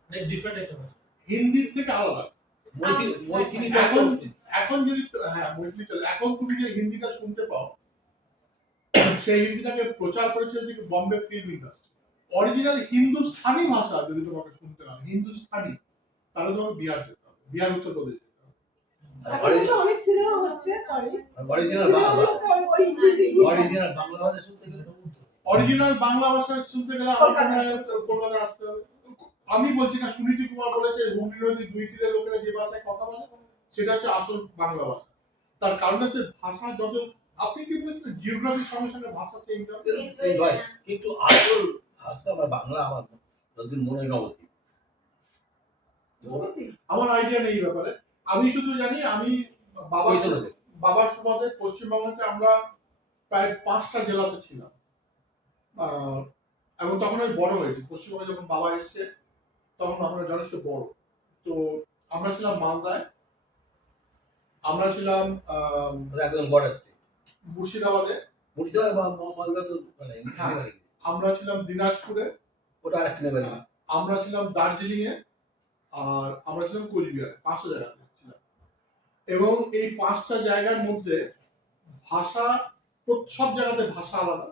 মানে ডিফারেন্ট একটা ভাষা। হিন্দি থেকে আলাদা মৈথিলি এখন যদি হ্যাঁ মৈত্রী চলে এখন তুমি যে হিন্দিটা শুনতে পাও সেই হিন্দিটাকে প্রচার করেছে হচ্ছে Bombay film industry original Hindustani ভাষা যদি তোমাকে শুনতে হয় হিন্দুস্থানি তাহলে তোমাকে বিহার যেতে হবে বিহার উত্তরপ্রদেশ যেতে হবে এখন তো অনেক সিনেমা হচ্ছে সরি অরিজিনাল বাংলা ভাষা শুনতে গেলে অরিজিনাল বাংলা ভাষা শুনতে গেলে কলকাতায় আসতে হবে আমি বলছি না সুনীতি কুমার বলেছে হুগলি নদী দুই তীরের লোকেরা যে ভাষায় কথা বলে সেটা হচ্ছে আসল বাংলা ভাষা তার কারণ হচ্ছে ভাষা যত আপনি কি বলেছেন জিওগ্রাফির সঙ্গে সঙ্গে ভাষা চেঞ্জ হবে কিন্তু আসল ভাষা বা বাংলা আমার যতদিন মনে নবতী আমার আইডিয়া নেই এই ব্যাপারে আমি শুধু জানি আমি বাবার সুবাদে পশ্চিমবঙ্গতে আমরা প্রায় 5টা জেলাতে ছিলাম এবং তখন আমি বড় হয়েছি পশ্চিমবঙ্গে যখন বাবা এসছে তখন আমরা যথেষ্ট বড় তো আমরা ছিলাম মালদায় আমরা ছিলাম একদম বর্ডার স্টেট মুর্শিদাবাদে মুর্শিদাবাদ বা মালদা তো মানে আমরা ছিলাম দিনাজপুরে ওটা আরেকটা নেবেন আমরা ছিলাম দার্জিলিং এ আর আমরা ছিলাম কোচবিহারে 5টা জায়গাতে ছিলাম এবং এই 5টা জায়গার মধ্যে ভাষা সব জায়গাতে ভাষা আলাদা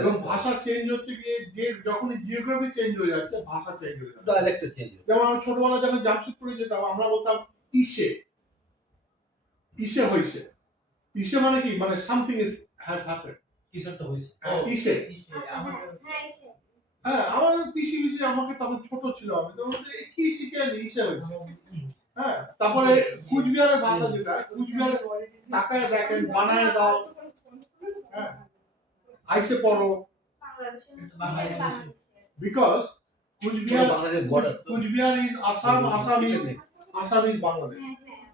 এবং ভাষা চেঞ্জ হচ্ছে গিয়ে যে যখনই জিওগ্রাফি চেঞ্জ হয়ে যাচ্ছে ভাষা চেঞ্জ হয়ে যাচ্ছে ডাইরেক্ট চেঞ্জ যেমন আমি ছোটবেলা যখন জামশেদপুরে যেতাম আমরা বলতাম ইসে ইসে হয়েছে ইসে মানে কি মানে সামথিং ইজ হ্যাজ হ্যাপেন্ড কিছু একটা হইছে। ইসে হ্যাঁ এসে হ্যাঁ আমার পিসি আমাকে তখন ছোট ছিল আমি তো বলছি, কি শিখে ইসে হয়েছে হ্যাঁ, তারপরে কুচবিহারের ভাষা যেটা, কুচবিহারে তাকায় দেখেন, বানায় দাও, হ্যাঁ, আইসে পড়ো, বাংলাদেশের বাংলাদেশে বিকজ কুচবিহার বাংলাদেশের বর্ডার তো কুচবিহার ইজ আসাম, আসাম ইজ বাংলাদেশ, হ্যাঁ হ্যাঁ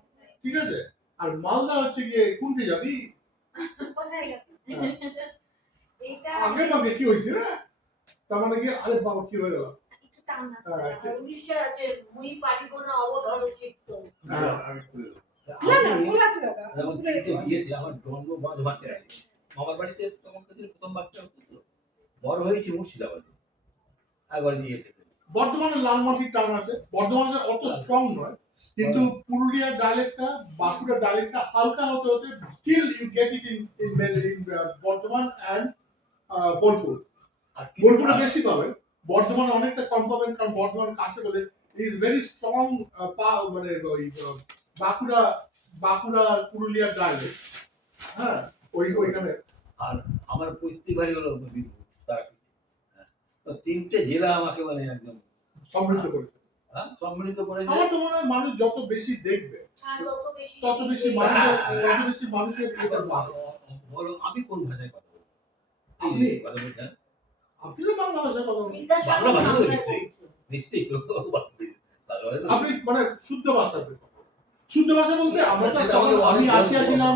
ঠিক আছে? আর মালদা হচ্ছে গিয়ে কোনটি যাবি? কোথায় গেছে এইটা আগে মাগে কি হয়েছে না, তার মানে কি, আরে বাবা কি হয়ে গেল? একটু টান আছে হ্যাঁ, আর উড়িষ্যার আছে মুই পারিব না অবধর চিত্ত। আমি খুলে দেবো। না না আমি ভুল আছে দাদা যেমন তিনটে বিয়েতে আমার জন্ম বর্ধমানে আছে। মামার বাড়িতে তখন প্রথম বাচ্চা হতো তো। বড় হয়েছে মুর্শিদাবাদে একবার বিয়ে থেকে। বর্ধমানে লালমাটির টান আছে, বর্ধমানে অত স্ট্রং নয়, কিন্তু পুরুলিয়ার ডায়ালেক্টটা, বাঁকুড়ার ডায়ালেক্টটা হালকা হতে হতে still you get it in Bardhaman and Bolpur. আর কি বোলপুরে বেশি পাবে, বর্ধমানে অনেকটা কম পাবেন, কারণ বর্ধমান কাছে বলে ইজ ভেরি স্ট্রং, মানে ওই বাঁকুড়া আর পুরুলিয়ার ডায়ালেক্ট, হ্যাঁ, ওইখানে আর আমার পৈতৃক বাড়ি হলো বীরভূম, তারাপীঠ। হ্যাঁ। তো তিনটে জেলা আমাকে মানে একদম সমৃদ্ধ করেছে। সম্মিলিত করেছে। আমার তো মনে হয় মানুষ যত বেশি দেখবে হ্যাঁ, তত বেশি মানুষের এটা বাড়বে। বলো আমি কোন ভাষায় কথা বলবো? আপনি? এই কথা বলছেন? আপনি তো বাংলা ভাষায় কথা বলেন, বাংলা ভাষা তো নিশ্চয়ই নিশ্চয়ই তো বাংলা ভাষা তো আপনি মানে শুদ্ধ ভাষাতে কথা বলেন। শুদ্ধ ভাষা বলতে আমরা তো সেটা আমাকে আমি অনেক আসিয়া বলতো। ছিলাম,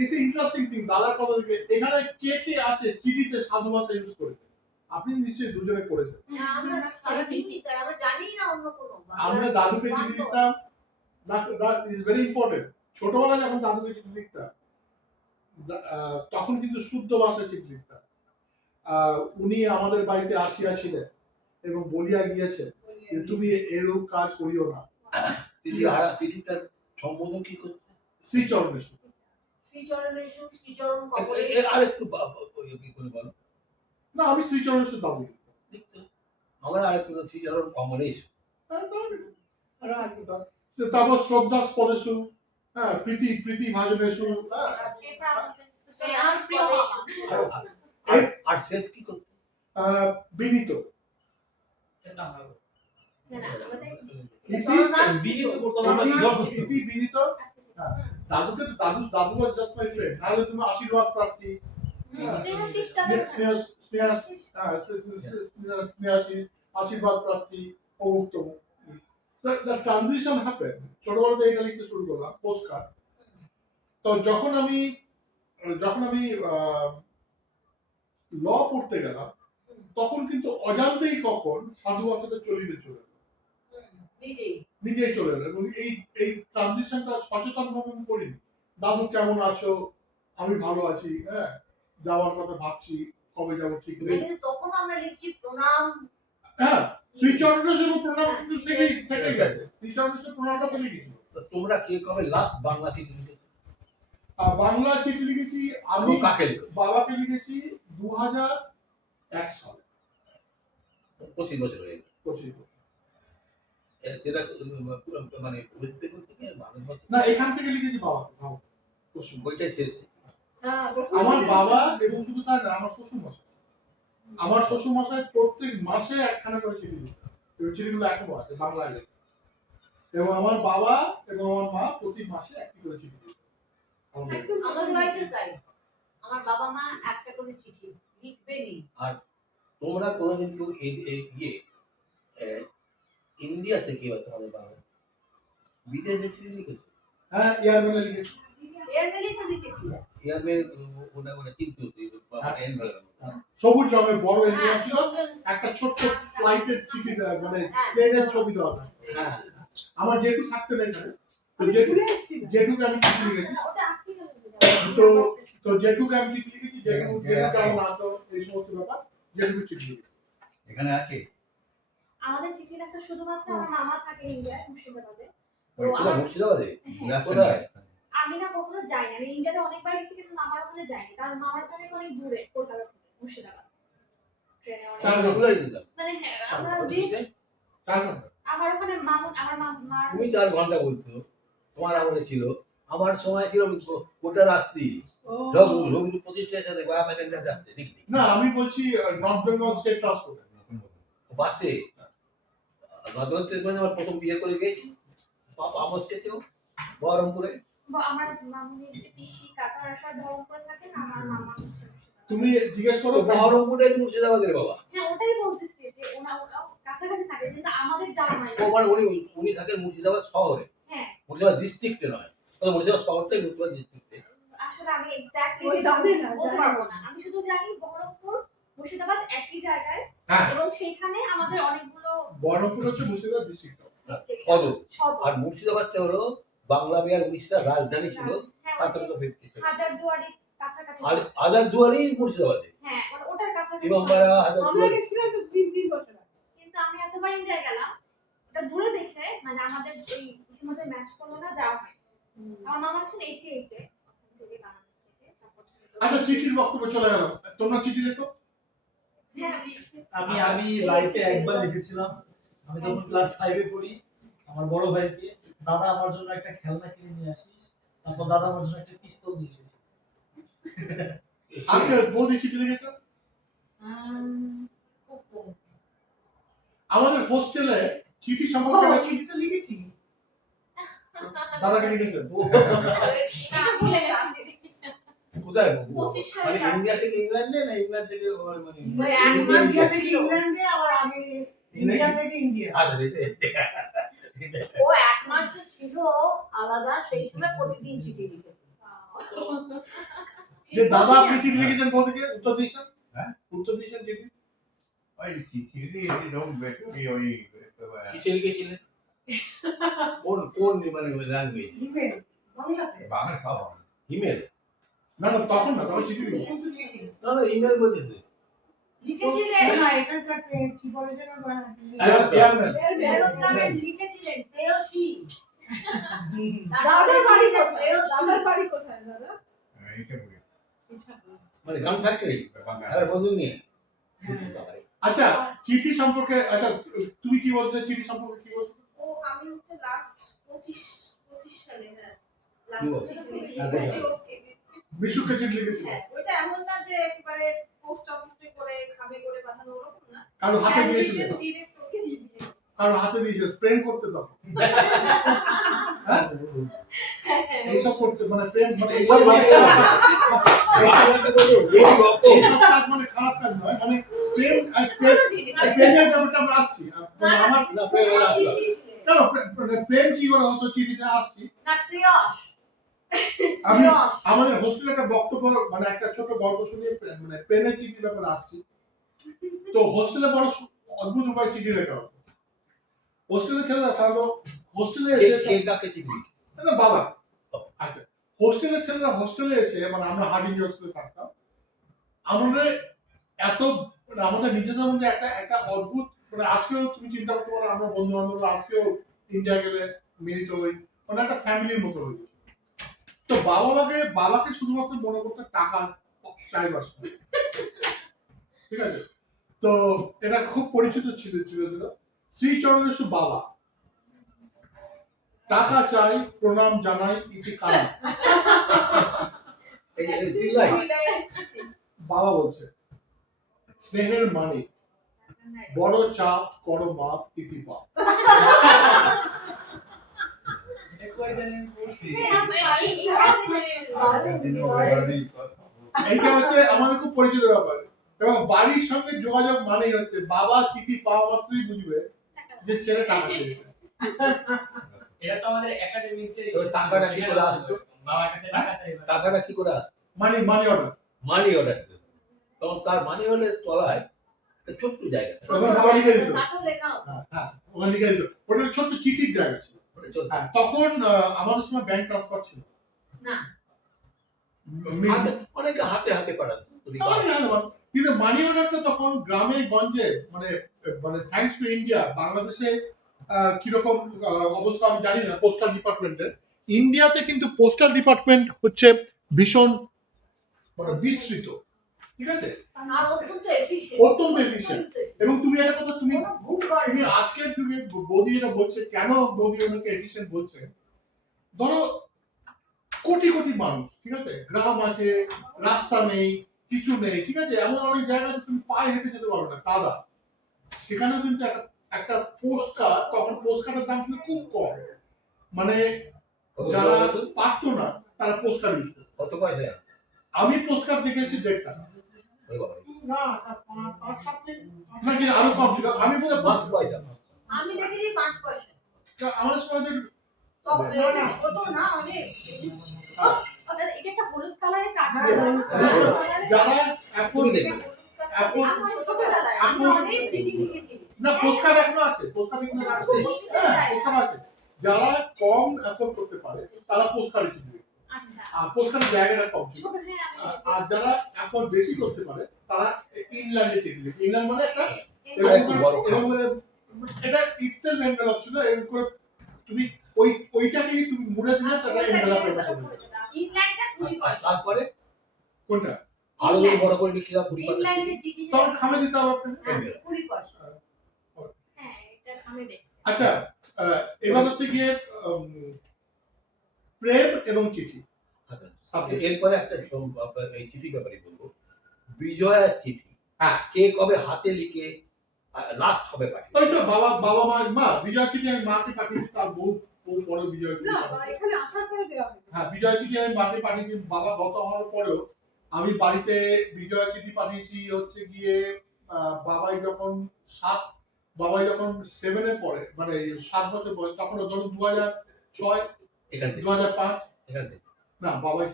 ইটস ইন্টারেস্টিং থিং, দাদার কথা থেকে এখানে কে কে আছে চিঠিতে সাধু ভাষা ইউজ করেছে? আপনি নিশ্চয়ই দুজনে করেছেন। আমরা সারাদিনই তাই, আমরা জানি না অন্য কোনো আমরা দাদুকে চিঠি লিখতাম, ইজ ভেরি ইম্পর্টেন্ট। ছোটবেলায় যখন দাদুকে চিঠি লিখতাম, তখন কিন্তু শুদ্ধ ভাষায় চিঠি লিখতাম। উনি আমাদের বাড়িতে আসিয়াছিলেন এবং বলিয়া গিয়েছেন যে তুমি এরূপ কাজ করিও না, চিঠিটার সম্বোধন কি করছে? শ্রীচরণেশ্বর। শ্রীচরণেশু শ্রীচরণ কমলে আর একটু কি করে বলো না, আমি শ্রীচরণেশ্বর দাদু লিখতাম। দেখছো আমরা আর একটু শ্রীচরণ কমলেশ। আরো আগে তারপর শ্রদ্ধা স্পদেশু, হ্যাঁ, প্রীতি ভাজনেশু, হ্যাঁ, এরপর আমাদের স্নেহার প্রিয় মামা। আর শেষ কি করছে? বিনীত। এটা আমরা না না আমাদের বিনীত করতে হবে দরখাস্ত। ইতি বিনীত। হ্যাঁ, দাদু was just my friend, নাহলে তুমি আশীর্বাদ প্রার্থী, স্নেহাশিস স্নেহাশিস, আশীর্বাদ প্রার্থী, অমুক তমুক। The transition happened, ছোটবেলাতে এটা লিখতে শুরু করলাম, পোস্টকার্ড। তো যখন আমি ল পড়তে গেলাম, তখন কিন্তু অজান্তেই কখন সাধু ভাষাটা চলে গেল, নিজেই চলে এলো। এবং এই ট্রানজিশনটা সচেতন ভাবে আমি করিনি। দাদু কেমন আছো? আমি ভালো আছি, হ্যাঁ, যাওয়ার কথা ভাবছি, কবে যাবো ঠিক নেই। কিন্তু তখন আমরা লিখছি প্রণাম। হ্যাঁ, শ্রীচরণেশ্বর প্রণাম থেকেই থেকে গেছে, শ্রীচরণেশ্বর প্রণামটা তো লিখেছিল। তো তোমরা কে কবে লাস্ট বাংলা চিঠি লিখেছো? বাংলা চিঠি লিখেছি আমি, এবং কাকে লিখেছো? বাবাকে লিখেছি 2001 সালে, 25 বছর হয়ে গেছে। 25 বছর। সেটা মানে ওয়েস্ট বেঙ্গল থেকে ভারতবর্ষ না, এখান থেকে লিখেছি বাবাকে, পশ্চিম। ওইটাই শেষ। আমার বাবা এবং শুধু তাই না, আমার শ্বশুর মশাই প্রত্যেক মাসে একখানা করে চিঠি লিখতেন। এই চিঠিগুলো এখনো আছে বাংলায় লেখা। এবং আমার বাবা এবং আমার মা প্রতি মাসে একটি করে চিঠি লিখতেন। আমাদের বাড়িতে তাই, আমার বাবা মা একটা করে চিঠি লিখবেনই। আর তোমরা কোনোদিন কেউ ইন্ডিয়া থেকে বা তোমাদের বাংলা বিদেশে চিঠি লিখেছো? হ্যাঁ, এয়ারমেলে লিখেছি। এয়ারমেলে তো লিখেছি। এয়ারমেল ওটা কিনতে হতো মানে এনভেলপের মতো। সবুজ রঙের বড় এনভেলপ ছিল, একটা ছোট্ট ফ্লাইটের চিঠি দেওয়া, মানে প্লেনের ছবি দেওয়া থাকে। হ্যাঁ, আমার জেঠু থাকতেন এখানে, তো আমি ভুলে এসেছি না। জেঠুকে আমি চিঠি লিখেছি। ওটা আটকে গেল তো জেঠুকে আমি চিঠি লিখেছি, জেঠু কেমন আছো, এই সমস্ত ব্যাপার জেঠুকে চিঠি লিখেছি। এখানে আছে আমাদের চিঠি লেখা শুধুমাত্র আমার মামা থাকে ইন্ডিয়ায়, মুর্শিদাবাদে। তো কোথায়? আমার মুর্শিদাবাদে? হ্যাঁ, কোথায়? আমি না কখনো যাইনি, আমি ইন্ডিয়াতে অনেকবার গেছি কিন্তু মামার ওখানে যাইনি, কারণ মামার ওখানে অনেক দূরে, কলকাতা থেকে মুর্শিদাবাদ ট্রেনে তার অনেক, রেগুলারই দিতাম। মানে হ্যাঁ, আমরা কত যে দিতে? 4 ঘন্টা। আমার ওখানে আমার মামার তুমি 4 ঘন্টা বলছো, তোমার আমলে ছিল। আমার সময় ছিল গোটা রাত্রি। ও, রবি প্রতিষ্ঠা সাথে গয়া প্যাসেঞ্জার যাচ্ছে ঠিক ঠিক না, আমি বলছি নর্থ বেঙ্গল স্টেট ট্রান্সপোর্ট। বাসে নর্থ বেঙ্গল আমার প্রথম বিয়ে করে গেছি। আমসকেতেও বহরমপুরে। আমার মামুনি যে পিসি কাকারা সব বহরমপুরে থাকেন, আমার মামা হচ্ছে মুর্শিদাবাদ। তুমি জিজ্ঞেস করো তো বহরমপুরে মুর্শিদাবাদের বাবা। হ্যাঁ ওটাই বলতেছি যে ওরাও কাছাকাছি থাকে, কিন্তু আমাদের যাওয়া হয় ও না। মানে উনি থাকেন মুর্শিদাবাদ শহরে, হ্যাঁ মুর্শিদাবাদ ডিস্ট্রিক্টে নয়, মুর্শিদাবাদ শহরটাই মুর্শিদাবাদ ডিস্ট্রিক্টে। আসলে আমি এক্স্যাক্টলি ওই জানবে না, বলতে জানে পারবো না। আমি শুধু জানি বহরমপুর মুর্শিদাবাদ একই জায়গায়, হ্যাঁ এবং সেখানে আমাদের অনেকগুলো বহরমপুর হচ্ছে মুর্শিদাবাদ ডিস্ট্রিক্ট। district সদর। সদর। আর মুর্শিদাবাদটা হলো বাংলা বিহার উড়িষ্যার রাজধানী ছিল হ্যাঁ, 1757। হাজারদুয়ারির কাছাকাছি। আর হাজারদুয়ারি মুর্শিদাবাদে, হ্যাঁ মানে ওটার কাছাকাছি। ইমামবাড়া আমরা হাজারদুয়ারি। গেছিলাম তো 3 বছর আগে। কিন্তু আমি এতবার ইন্ডিয়া গেলাম, ওটা দূরে দেখে মানে আমাদের এই ইতিমধ্যে ম্যাচ করলো না, যাওয়া হয়। আমার মামা আছেন 88 এ থেকে বাংলাদেশ থেকে, তারপর আচ্ছা চিঠির বক্তব্য চলে গেল, তোমরা চিঠি লেখো। হ্যাঁ আমি লাইফে একবার লিখেছিলাম, আমি তখন ক্লাস 5 এ পড়ি, আমার বড় ভাইকে, দাদা আমার জন্য একটা খেলনা কিনে নিয়ে আসিস। তারপর দাদা আমার জন্য একটা পিস্তল নিয়ে এসেছে। আজকে বৌদি চিঠি লিখেছো। খুব কম। আমাদের হোস্টেলে চিঠি সম্পর্কে ও, একটা চিঠি তো লিখেছি। দাদাকে লিখেছেন। ভুলে গেছি। কোথায় 25 সালে মানে কাজ ইন্ডিয়া থেকে ইংল্যান্ডে না ইংল্যান্ড থেকে মানে ওই ইন্ডিয়া থেকে ইংল্যান্ডে, আবার আগে ইন্ডিয়া থেকে ইন্ডিয়া। আচ্ছা ও 1 মাস যে ছিল আলাদা, সেই সময় প্রতিদিন চিঠি লিখেছে। যে দাদা আপনি চিঠি লিখেছেন বৌদিকে, উত্তর দিয়েছেন। হ্যাঁ? উত্তর দিয়েছেন চিঠি। ওই চিঠি এরকম ওই কিসে লিখেছিলেন? কোন মানে ল্যাঙ্গুয়েজ? ইমেল বাংলাতে। বাংলা খাওয়া ইমেল? না না তখন না, তখন চিঠি লিখেছেন। শুধু চিঠি। না না ইমেল বলতে লিখেছিলেন না, এখানকার কি বলে যেন এয়ারম্যান। বেরোর নামে লিখেছিলেন প্রেয়সী। দাদার বাড়ি কোথায়? প্রেয়সী। দাদার বাড়ি কোথায় দাদা? এইটা বলি মানে গান ফ্যাক্টরি বাংলা আর বন্ধু নিয়ে। আচ্ছা চিঠি সম্পর্কে, আচ্ছা তুমি কি বলতে, চিঠি সম্পর্কে কি বলতে? ও আমি হচ্ছে লাস্ট 25 সালে, হ্যাঁ কি বল? লাস্ট চিঠি হ্যাঁ, লিখেছি বলো। ওকে। বিশুকে চিঠি লিখেছিল। হ্যাঁ ওইটা এমন না যে একেবারে পোস্ট অফিসে করে খামে করে পাঠানো, ওরকম না। কারো হাতে দিয়েছিল, ডিরেক্ট ওকে দিয়ে দিয়েছি। কারো হাতে দিয়েছিল, প্রেম করতে তখন। হ্যাঁ এইসব করতে মানে প্রেম মানে এইসব মানে এইসব কাজ মানে খারাপ কাজ নয়, মানে প্রেম প্রেমের ব্যাপারটা আমরা আসছি। মানে আমার না প্রেম হলো চিঠি আসলো। দিয়েছে। কেন মানে প্রেম কি করে হতো চিঠিতে আসছি। না প্রেয়স। আমি আমাদের হোস্টেলে একটা বক্তব্য মানে একটা ছোট গল্প শুনিয়ে মানে প্রেমের চিঠির ব্যাপারে আসছি। তো হোস্টেলে বড় অদ্ভুত উপায় চিঠি লেখা হতো। হোস্টেলে ছেলেরা সাধারণত হোস্টেলে এসে কাকে চিঠি? না বাবা, আচ্ছা হোস্টেলের ছেলেরা হোস্টেলে এসে মানে আমরা হার্ডিং হোস্টেলে থাকতাম, আমাদের এত মানে আমাদের নিজেদের মধ্যে একটা একটা অদ্ভুত মানে আজকেও তুমি চিন্তা করতে পারো, আমরা বন্ধু বান্ধবরা আজকেও ইন্ডিয়া গেলে মিলিত হই, মানে একটা ফ্যামিলির মতো হই। তো বাবাকে শুধুমাত্র মনে করতে টাকা চাইবার সময়, ঠিক আছে। তো এটা খুব পরিচিত ছিল শ্রীচরণেশু বাবা, টাকা চাই প্রণাম জানাই ইতি কারণ। এই তিন লাইন। দুই লাইনের চিঠি। বাবা বলছে স্নেহের মানিক, বড় চাপ করো মাপ ইতি পাপ। এটা কই জানি আমি পড়ছি। এইটা হচ্ছে আমাদের খুব পরিচিত ব্যাপার, এবং বাড়ির সঙ্গে যোগাযোগ মানেই হচ্ছে বাবা চিঠি পাওয়া মাত্রই বুঝবে যে ছেলে টাকা চেয়েছে। এটা তো আমাদের একাডেমিক যে তবে টাকাটা কি করে আসতো? বাবার কাছে টাকা চাইবা। টাকাটা কি করে আসতো? Money order. মানি অর্ডার ছিল, তখন তার মানি অর্ডারের তলায় একটা ছোট্ট জায়গা ছিল। তখন বাবা লিখে দিত। নাটক লেখা হতো। হ্যাঁ ওখানে লিখে দিত, ওটা একটা ছোট্ট চিঠির জায়গা ছিল। ওটা চলতো। হ্যাঁ তখন আমাদের সময় ব্যাংক ট্রান্সফার ছিল না হাতে অনেকে হাতে হাতে পাঠাতো। কিন্তু মানি অর্ডারটা তখন গ্রামে গঞ্জে মানে মানে থ্যাঙ্কস টু ইন্ডিয়া, বাংলাদেশে কিরকম অবস্থা আমি জানি না পোস্টাল ডিপার্টমেন্টের। ইন্ডিয়াতে কিন্তু পোস্টাল ডিপার্টমেন্ট হচ্ছে ভীষণ মানে বিস্তৃত, ঠিক আছে, আর অত্যন্ত এফিশিয়েন্ট। অত্যন্ত efficient। এবং তুমি একটা কথা তুমি কোনো ভুল করে তুমি না। আজকের যুগে বৌদি এটা বলছে, কেন বৌদি ওনাকে এফিশিয়েন্ট বলছে, ধরো কোটি কোটি মানুষ, ঠিক আছে, গ্রাম আছে, রাস্তা নেই, কিছু নেই, ঠিক আছে, এমন অনেক জায়গায় তুমি পায়ে হেঁটে যেতে পারবে না, কাদা, সেখানেও কিন্তু একটা পোস্ট কার্ড, তখন পোস্ট কার্ডের দাম কিন্তু খুব কম, মানে কত যারা টাকা হতো? পারতো না তারা পোস্ট কার্ড ইউজ করতো। কত পয়সা? আমি পোস্ট কার্ড দেখেছি 1.5 টাকা ওই বাবা রে। না, পাঁচ সাত দিন। নাকি আরো কম ছিল। আমি বলে 5 পয়সা। আমি দেখেছি 5 পয়সা। আমাদের সময় যে তখন না, না। ছোট না অনেক। এটা একটা হলুদ কালারের কার্ড। যারা এখন তুমি দেখবে। এখন আমার ছোটবেলায় আমি এখন অনেক চিঠি লিখেছি। না পোস্ট কার্ড এখনো আছে, পোস্ট কার্ড কিন্তু আছে, হ্যাঁ পোস্ট কার্ড আছে। যারা কম অ্যাফোর্ড করতে পারে তারা পোস্ট কার্ড কিনবে, আচ্ছা আর পোস্ট কার্ডের জায়গাটা কম ছিল। ছোট হ্যাঁ আর যারা এখন বেশি করতে পারে তারা ইনল্যান্ডে চিঠি লিখে। ইনল্যান্ড মানে একটা আর একটু বড় এরকম করে এটা ইটসেলফ এনভেলপ ছিল। এরকম করে তুমি ওইটাকেই তুমি মুড়ে দিলে তারা এনভেলপ এটা করবে। ইংল্যান্ডটা 20 পয়সা। তারপরে কোনটা আরো যদি বড় করে লিখে দাও 20 পয়সা। ইংল্যান্ডের চিঠি তখন খামে দিতে হবে আপনাকে। 20 পয়সা। হ্যাঁ এটা আমি দেখছি। আচ্ছা এবার হচ্ছে গিয়ে প্রেম এবং চিঠি সাবজেক্ট। এরপরে একটা এই চিঠি ব্যাপারে বলবো। বিজয়ার চিঠি কে কবে হাতে লিখে লাস্ট হবে পাঠিয়ে? ওই তো বাবা মা বিজয় চিঠি আমি মাকে পাঠিয়েছি, তার বউ পরে বিজয় চিঠি না, পাঠিয়েছে। এখানে আসার পরে দেওয়া হবে। হ্যাঁ বিজয় চিঠি আমি মাকে পাঠিয়েছি। বাবা গত হওয়ার পরেও আমি বাড়িতে বিজয় চিঠি পাঠিয়েছি হচ্ছে গিয়ে বাবাই যখন 7 এ পড়ে, মানে 7 বছর বয়স, তখন ধরুন 2006 এখান থেকে 2005 এখান থেকে না বাবাই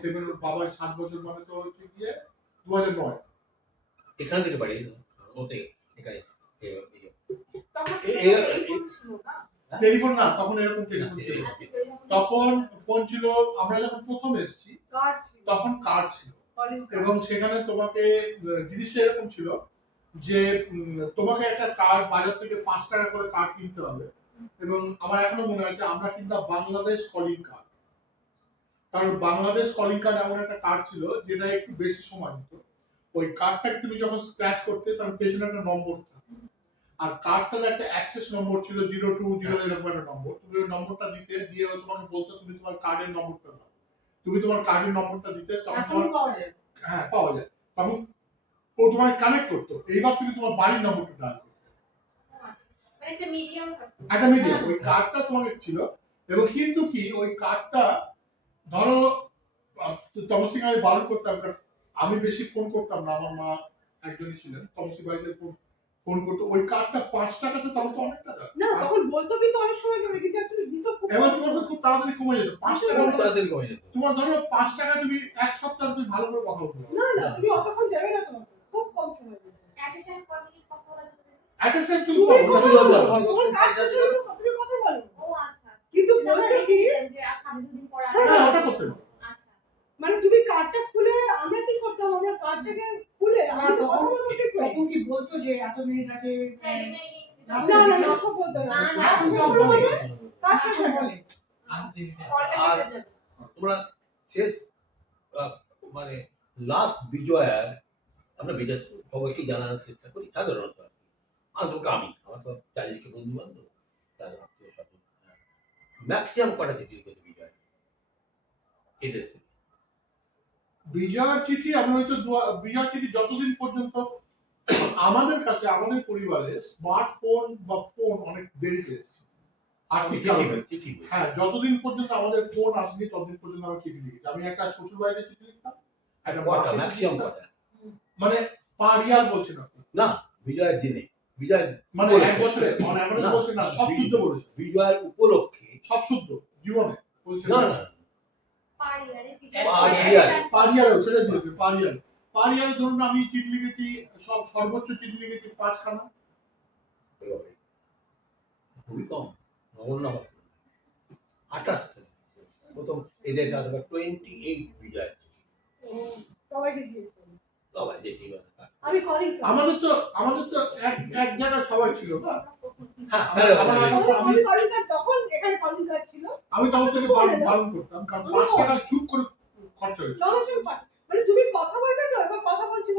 7 বছর মানে তো হচ্ছে গিয়ে 2009 এখান থেকে পাঠিয়ে ওতে এখানে তখন টেলিফোন ছিল না। টেলিফোন না, তখন এরকম টেলিফোন ছিল না। তখন ফোন ছিল, আমরা যখন প্রথম এসেছি কার্ড ছিল তখন কার্ড ছিল, কলেজ এবং সেখানে তোমাকে জিনিসটা এরকম ছিল যে তোমাকে একটা কার্ড বাজার থেকে 5 টাকা করে কার্ড কিনতে হবে। এবং আমার এখনো মনে আছে আমরা কিন্তু বাংলাদেশ কলিং কার্ড, কারণ বাংলাদেশ কলিং কার্ড এমন একটা কার্ড ছিল যেটা একটু বেশি সময় নিত। ওই কার্ডটাকে তুমি যখন স্ক্র্যাচ করতে তখন পেছনে একটা নম্বর থাকতো, আর কার্ডটার একটা অ্যাক্সেস নম্বর ছিল 020 এরকম একটা নম্বর। তুমি ওই নম্বরটা দিয়ে তোমাকে বলতো তুমি তোমার কার্ডের নম্বরটা দাও। তুমি তোমার কার্ডের নম্বরটা দিতে, তখন এখন তোমার পাওয়া যায়। হ্যাঁ পাওয়া যায়, তখন ও তোমাকে কানেক্ট করতো। এইবার তুমি তোমার বাড়ির নম্বরটা ডায়াল করতে, আচ্ছা মানে একটা মিডিয়াম থাকতো। একটা মিডিয়াম ওই কার্ডটা তোমাকে ছিল। এবং কিন্তু কি ওই কার্ডটা ধরো তমসিং আমি বারণ করতাম, কারণ আমি বেশি ফোন করতাম না, আমার মা একজনই ছিলেন তমসি বাড়িতে ফোন করতো। ওই কার্ডটা 5 টাকাতে তখন তো অনেক টাকা না, তখন বলতো কিন্তু অনেক সময় দেবে, কিন্তু actually দিত খুব এবার কম। তোমার খুব তাড়াতাড়ি কমে যেত 5 টাকা। খুব তাড়াতাড়ি কমে যেত। তোমার ধরো 5 টাকা তুমি এক সপ্তাহ তুমি ভালো করে কথা বলতে পারো। না, না, তুমি অতক্ষণ দেবে না তোমাকে। খুব কম সময় দেবে। এট এ টাইম কত মিনিট কথা বলা যাবে? একটা টাইম তুমি তুমি পাবো কথা না। বলো, তোমার তোমার কাজ পয়সা শেষ ছিল। হলে তুমি কথা বলো। ও আচ্ছা আচ্ছা। কিন্তু এটা আমরা বলতে কি, রেখে দিলাম যে আচ্ছা আমি দুদিন পরে হ্যাঁ, হ্যাঁ ওটা করতে পারো। আচ্ছা মানে তুমি কার্ডটা খুলে, আমরা কি করতাম, আমরা কার্ডটাকে খুলে আমরা তো কথা বলতে ঠিক করি। তখন কি বলতো যে এত মিনিট আছে? হ্যাঁ রিমেইনিং না, না, না, সব বলতো না। না, না, এখন সব যখন বলে। হবে, কার সাথে বলে? কলটা আর কেটে যাবে। তোমরা শেষ মানে লাস্ট বিজয়ার আমরা বিজয় সবাইকে জানানোর চেষ্টা করি সাধারণত। অন্তত আমি আমার তো চারিদিকে বন্ধু বান্ধব, তাদের আত্মীয় স্বজন, ম্যাক্সিমাম কটা চিঠি লিখেছে বিজয় এদেশ থেকে। বিজয় চিঠি আমি হয়তো বিজয় চিঠি যতদিন পর্যন্ত আমাদের কাছে, আমাদের পরিবারে স্মার্টফোন বা ফোন অনেক দেরিতে এসেছে আর্থিক কারণে। চিঠি হ্যাঁ যতদিন পর্যন্ত আমাদের ফোন আসেনি ততদিন পর্যন্ত আমি চিঠি লিখেছি। আমি একটা শ্বশুর বাড়িতে চিঠি লিখতাম, একটা কটা মাকে চিঠি ম্যাক্সিমাম লিখতাম। কটা? মানে পার ইয়ার বলছেন আপনি, না বিজয়ের দিনে, বিজয় মানে বলেছে। এক বছরে মানে এমন না, বলছেন না, সব শুদ্ধ বলেছে, বিজয়ের উপলক্ষে। সব শুদ্ধ জীবনে বলছেন না না পার ইয়ারে পার ইয়ারে। পার ইয়ারে সেটা দিয়েছে। পার ইয়ারে ধরুন আমি চিঠি লিখেছি, সর্বোচ্চ চিঠি লিখেছি 5 খানা। খুবই কম, নগণ্য। 28 প্রথম এদেশে আসবে 28 বিজয় সবাইকে দিয়েছে। সবাই যে ছিল। আমি কলিং আমাদের তো এক জায়গায় সবাই ছিল না। হ্যাঁ আমার আমি কলিং কার্ড, তখন এখানে কলিং কার্ড ছিল। আমি তখন থেকে বারণ করতাম, কারণ 5 টাকা চুপ করে খরচা হয়েছে। সঙ্গে সঙ্গে মানে তুমি কথা বলবে তো, এবার কথা বলছি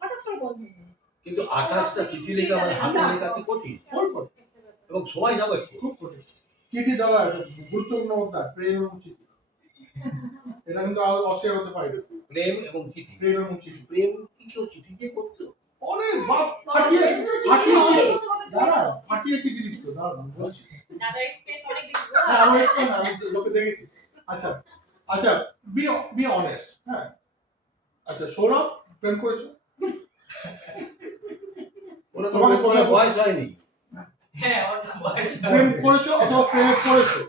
হঠাৎ করে বন্ধ হয়ে গেল। কিন্তু 28টা চিঠি লেখা মানে হাতে লেখা কি কঠিন, ফোন করে এবং সময় যাবে একটু। খুব কঠিন। চিঠি দেওয়া গুরুত্বপূর্ণ অধ্যায়, প্রেম এবং চিঠি। এটা কিন্তু অস্বীকার হতে পারে না। প্রেম এবং চিঠি। প্রেম এবং চিঠি প্রেম কি কেউ চিঠি দিয়ে করতো? অনেক বাপ ফাটিয়ে চিঠি লিখতো, দাঁড়া। দাদার এক্সপেরিয়েন্স অনেক বেশি হ্যাঁ, আমার experience না, আমি লোকে দেখেছি। আচ্ছা আচ্ছা, বি অনেস্ট, হ্যাঁ। আচ্ছা, সৌরভ প্রেম করেছো? ওরা তো তোমাকে কোনো বয়স হয়নি। হ্যাঁ ওটা বয়স প্রেম করেছো অথবা প্রেমে পড়েছো?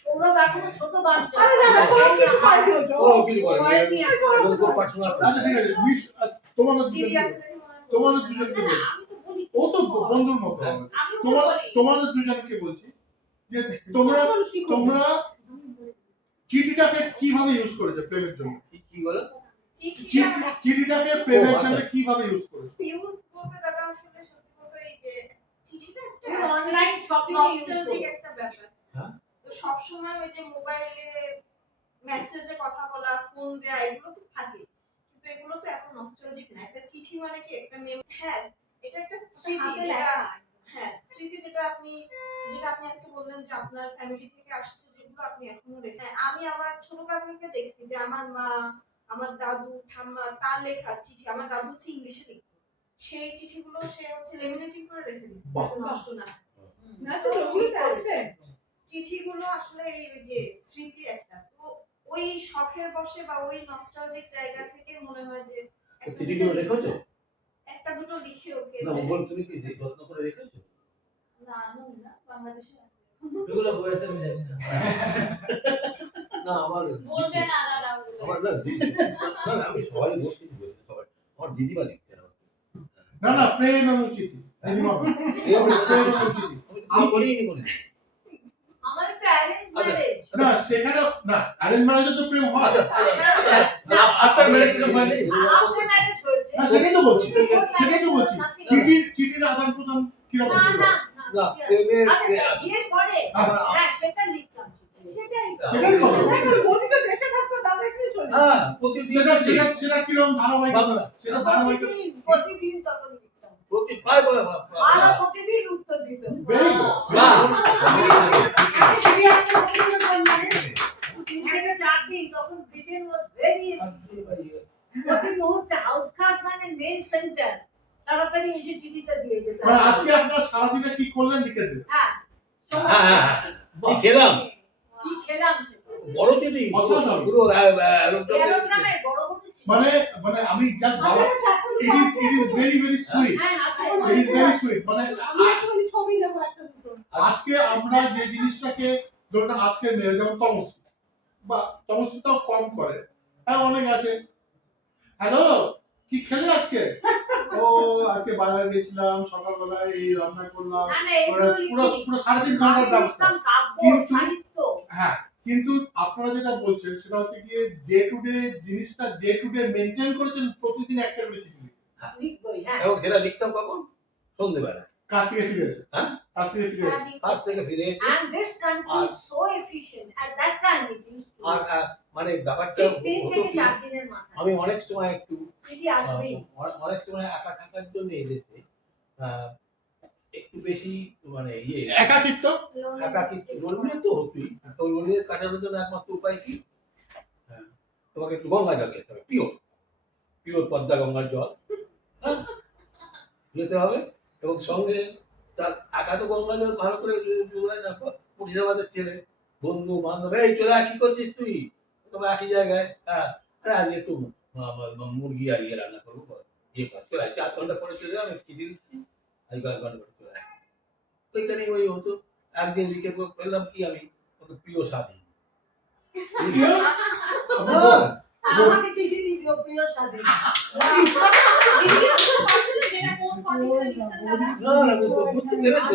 সৌরভ এখনো ছোট বাচ্চা। আরে না না সব কিছু পারে ফেলেছো ও কিছু করে করেনি এখনো। খুব পার্সোনাল। আচ্ছা ঠিক আছে, তোমাদের দিদি দুজনকে আছে নাকি মনে হয়? তোমাদের দুজনকে বলছি, আমি তো বলি ও তো বন্ধুর মতো হবে। আমি তোমাদের দুজনকে বলছি যে তোমরা তোমরা চিঠিটাকে কিভাবে ইউজ করেছো প্রেমের জন্য? কি বলো? চিঠিটাকে প্রেমের জন্য কিভাবে ইউজ করেছো? ইউজ বলতে দাদা আসলে সত্যি কথা এই যে চিঠিটা একটা তুমি অনলাইন শপিং নস্টালজিক একটা ব্যাপার। হ্যাঁ। তো সব সময় ওই যে মোবাইলে মেসেজে কথা বলা, ফোন দেয়া এগুলো তো থাকে, কিন্তু এগুলো তো এত নস্টালজিক না। একটা চিঠি মানে কি একটা হ্যাঁ, এটা একটা স্মৃতি, যেটা হ্যাঁ স্মৃতি, যেটা আপনি আজকে বললেন যে আপনার ফ্যামিলি থেকে আসছে, যেগুলো আপনি এখনো রেখে। হ্যাঁ, আমি আমার ছোট কাকাকে দেখছি যে আমার মা, আমার দাদু, ঠাম্মা তার লেখা চিঠি, আমার দাদু হচ্ছে ইংলিশে লিখতো, সেই চিঠিগুলো সে হচ্ছে লেমিনেটিং করে রেখে দিচ্ছে যাতে নষ্ট না হয়। না তো ওগুলোতে আছে চিঠিগুলো আসলে এই যে স্মৃতি একটা, তো ওই শখের বসে বা ওই নস্টালজিক জায়গা থেকে মনে হয় যে চিঠিগুলো রেখেছো? একটা দুটো লিখে ওকে না মোবাইল তুমি কি যত্ন করে রেখেছো? না না বাংলাদেশে আছে। এগুলো বয়সে আমি জানি না। না আমার বলবে না দাদা আমার না না না, আমি সবাই বলছি সবাই আমার দিদিমা লিখতেন আমাকে। না না, প্রেম এবং চিঠি, দিদিমা বলে। প্রেম এবং চিঠি। আমি করিনি কোনোদিন। আমাদের তো অ্যারেঞ্জ ম্যারেজ। না সেখানে না, অ্যারেঞ্জ ম্যারেজে তো প্রেম হয়। আপনার ম্যারেজ তো হয়নি? আমাদের ম্যারেজ হয়েছে। না সেটাই তো বলছি, চিঠির আদান প্রদান কিরকম না ছিল? না না প্রেমের আচ্ছা বিয়ের পরে হ্যাঁ সেটা লিখতাম। সেটাই সেটাই তো বলছি। বলি তো দেশে থাকতো দাদা এখানে চলে হ্যাঁ প্রতিদিন সেটা কিরকম ধারাবাহিকতা? সেটা ধারাবাহিকতা প্রতিদিন তখন লিখতাম। প্রতি প্রায় আর প্রতিদিন উত্তর দিত। Very good. একটা চাকরি তখন ব্রিটেন ওয়াজ ভেরি প্রতি মুহূর্তে হাউস খাট মানে মেন সেন্টার, তাড়াতাড়ি এসে চিঠিটা দিয়ে যেত। মানে আজকে আপনার সারাদিনে কি করলেন লিখে দেন। হ্যাঁ কি খেলাম কি খেলাম সেটা বড় চিঠি অসাধারণ। পুরো এরোগ্রামের বড় বড় চিঠি। মানে আমি জাস্ট ভালো, it is very very sweet, হ্যাঁ আছে ইট ইজ ভেরি সুইট। মানে আমি একটুখানি ছবি দেবো একটা দুটো আজকে আমরা যে জিনিসটাকে ধরুন আজকে মেয়ে যেমন তমসি বা তমসিটাও কম করে, হ্যাঁ অনেক আছে, হ্যালো কি খেলে আজকে? ও আজকে বাজারে গেছিলাম, সকালবেলায় এই রান্না করলাম, না না এগুলো পুরো পুরো 3.5 ঘন্টার ব্যবস্থা। কাব্য কিন্তু- সাহিত্য। হ্যাঁ, কিন্তু আপনারা যেটা বলছেন সেটা হচ্ছে গিয়ে ডে টু ডে জিনিসটা ডে টু ডে মেনটেন করেছেন, প্রতিদিন একটা করে চিঠি লিখে লিখবই হ্যাঁ। এবং সেটা লিখতাম কখন সন্ধ্যেবেলা কাজ থেকে ফিরে এসে। হ্যাঁ? কাজ থেকে ফিরে এসে। কাজ থেকে ফিরে এসে And this country is so efficient. At that time it used to R be মানে ব্যাপারটা ঠিক 3 হতো থেকে কি, 4 দিনের মাথায় আমি অনেক সময় একটু চিঠি আসবেই। অনেক সময় একা থাকার জন্য এদেশে একটু বেশি মানে একাকিত্ব, একাকিত্ব লোনলিনেস তো হতোই। তো লোনলিনেস কাটানোর জন্য একমাত্র উপায় কি, তোমাকে একটু গঙ্গা জল খেতে হবে, পিওর পদ্মা গঙ্গার জল, হ্যাঁ যেতে হবে। এবং সঙ্গে তার একা তো গঙ্গা জল ভালো করে না, মুর্শিদাবাদের ছেলে বন্ধু বান্ধব, এই চলে কি করছিস তুই, তবে একই জায়গায়, হ্যাঁ আজ একটু মুরগি আর ইয়ে রান্না করবো, ইয়ে কর চলে 4 ঘন্টা পরে চলে যাবে, চিঠি লিখছি আজ 4 ঘন্টা পরে চলে আসে। ওইখানে ওই হতো। একদিন লিখে বললাম কি আমি, ওকে প্রিয় স্বাধীন। আমাকে চিঠি লিখলো প্রিয় স্বাধীন। যেটা কোন কন্ডিশনে লিখছেন দাদা না না বুঝতে পেরেছে।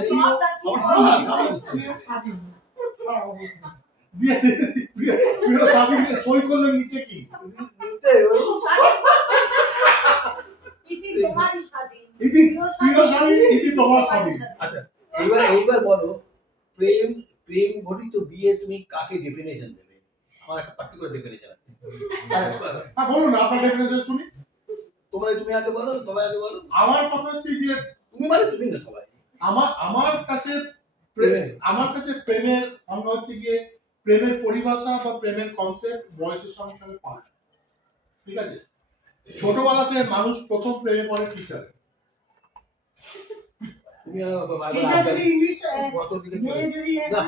দিয়ে প্রিয় স্বাধীন সই করলেন নিচে কি? ইতি তোমারই স্বাধীন। ইতি প্রিয় স্বাধীন, ইতি তোমার স্বাধীন। আচ্ছা এইবার বলো, প্রেম ঘটিত বিয়ে তুমি কাকে ডেফিনেশন দেবে? আমার একটা পার্টিকুলার ডেফিনেশন আছে। হ্যাঁ বলুন না, আপনার ডেফিনেশন শুনি। তুমি আগে বলো, সবাই আগে বলো। আমার কথা হচ্ছে যে তুমি মানে তুমি না সবাই। আমার কাছে প্রেমের আমরা হচ্ছে গিয়ে প্রেমের পরিভাষা বা প্রেমের কনসেপ্ট বয়সের সঙ্গে সঙ্গে পাল্টায়। ঠিক আছে, ছোটবেলাতে মানুষ প্রথম প্রেমে পড়ে টিচারে, তুমি কিসে যদি ইংলিশ কত দিকে মেয়ে যদি না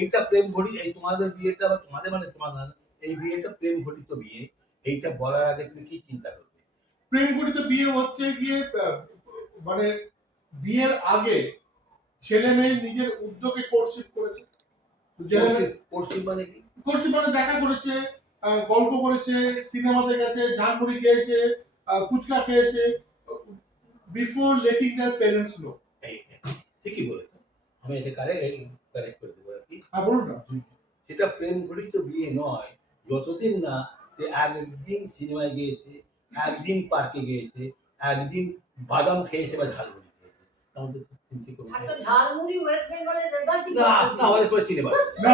এইটা প্রেম ঘড়ি, এই তোমাদের বিয়েটা বা তোমাদের মানে তোমার না, এই বিয়েটা প্রেম ঘটিত বিয়ে, এইটা বলার আগে তুমি কি চিন্তা করবে? প্রেম ঘটিত বিয়ে হচ্ছে গিয়ে মানে বিয়ের আগে ছেলে মেয়ে নিজের উদ্যোগে কোর্টশিপ করেছে। ছেলে মেয়ে পশ্চিম মানে কি? কোর্টশিপ মানে দেখা করেছে, গল্প করেছে, সিনেমাতে গেছে, ঝালমুড়ি খেয়েছে, ফুচকা খেয়েছে, before letting their parents know. ঠিকই বলেছো, আমি এটা কারেক্ট করে দেবো আর কি। হ্যাঁ বলুন না। সেটা প্রেম ঘটিত বিয়ে নয় যতদিন না যে একদিন সিনেমায় গিয়েছে, একদিন পার্কে গিয়েছে, একদিন বাদাম খেয়েছে বা ঝালমুড়ি খেয়েছে। আমাদের তো চিনতে করে আর তো ঝালমুড়ি ওয়েস্ট বেঙ্গলের রেজাল্ট না না আমাদের তো চিনে পারে না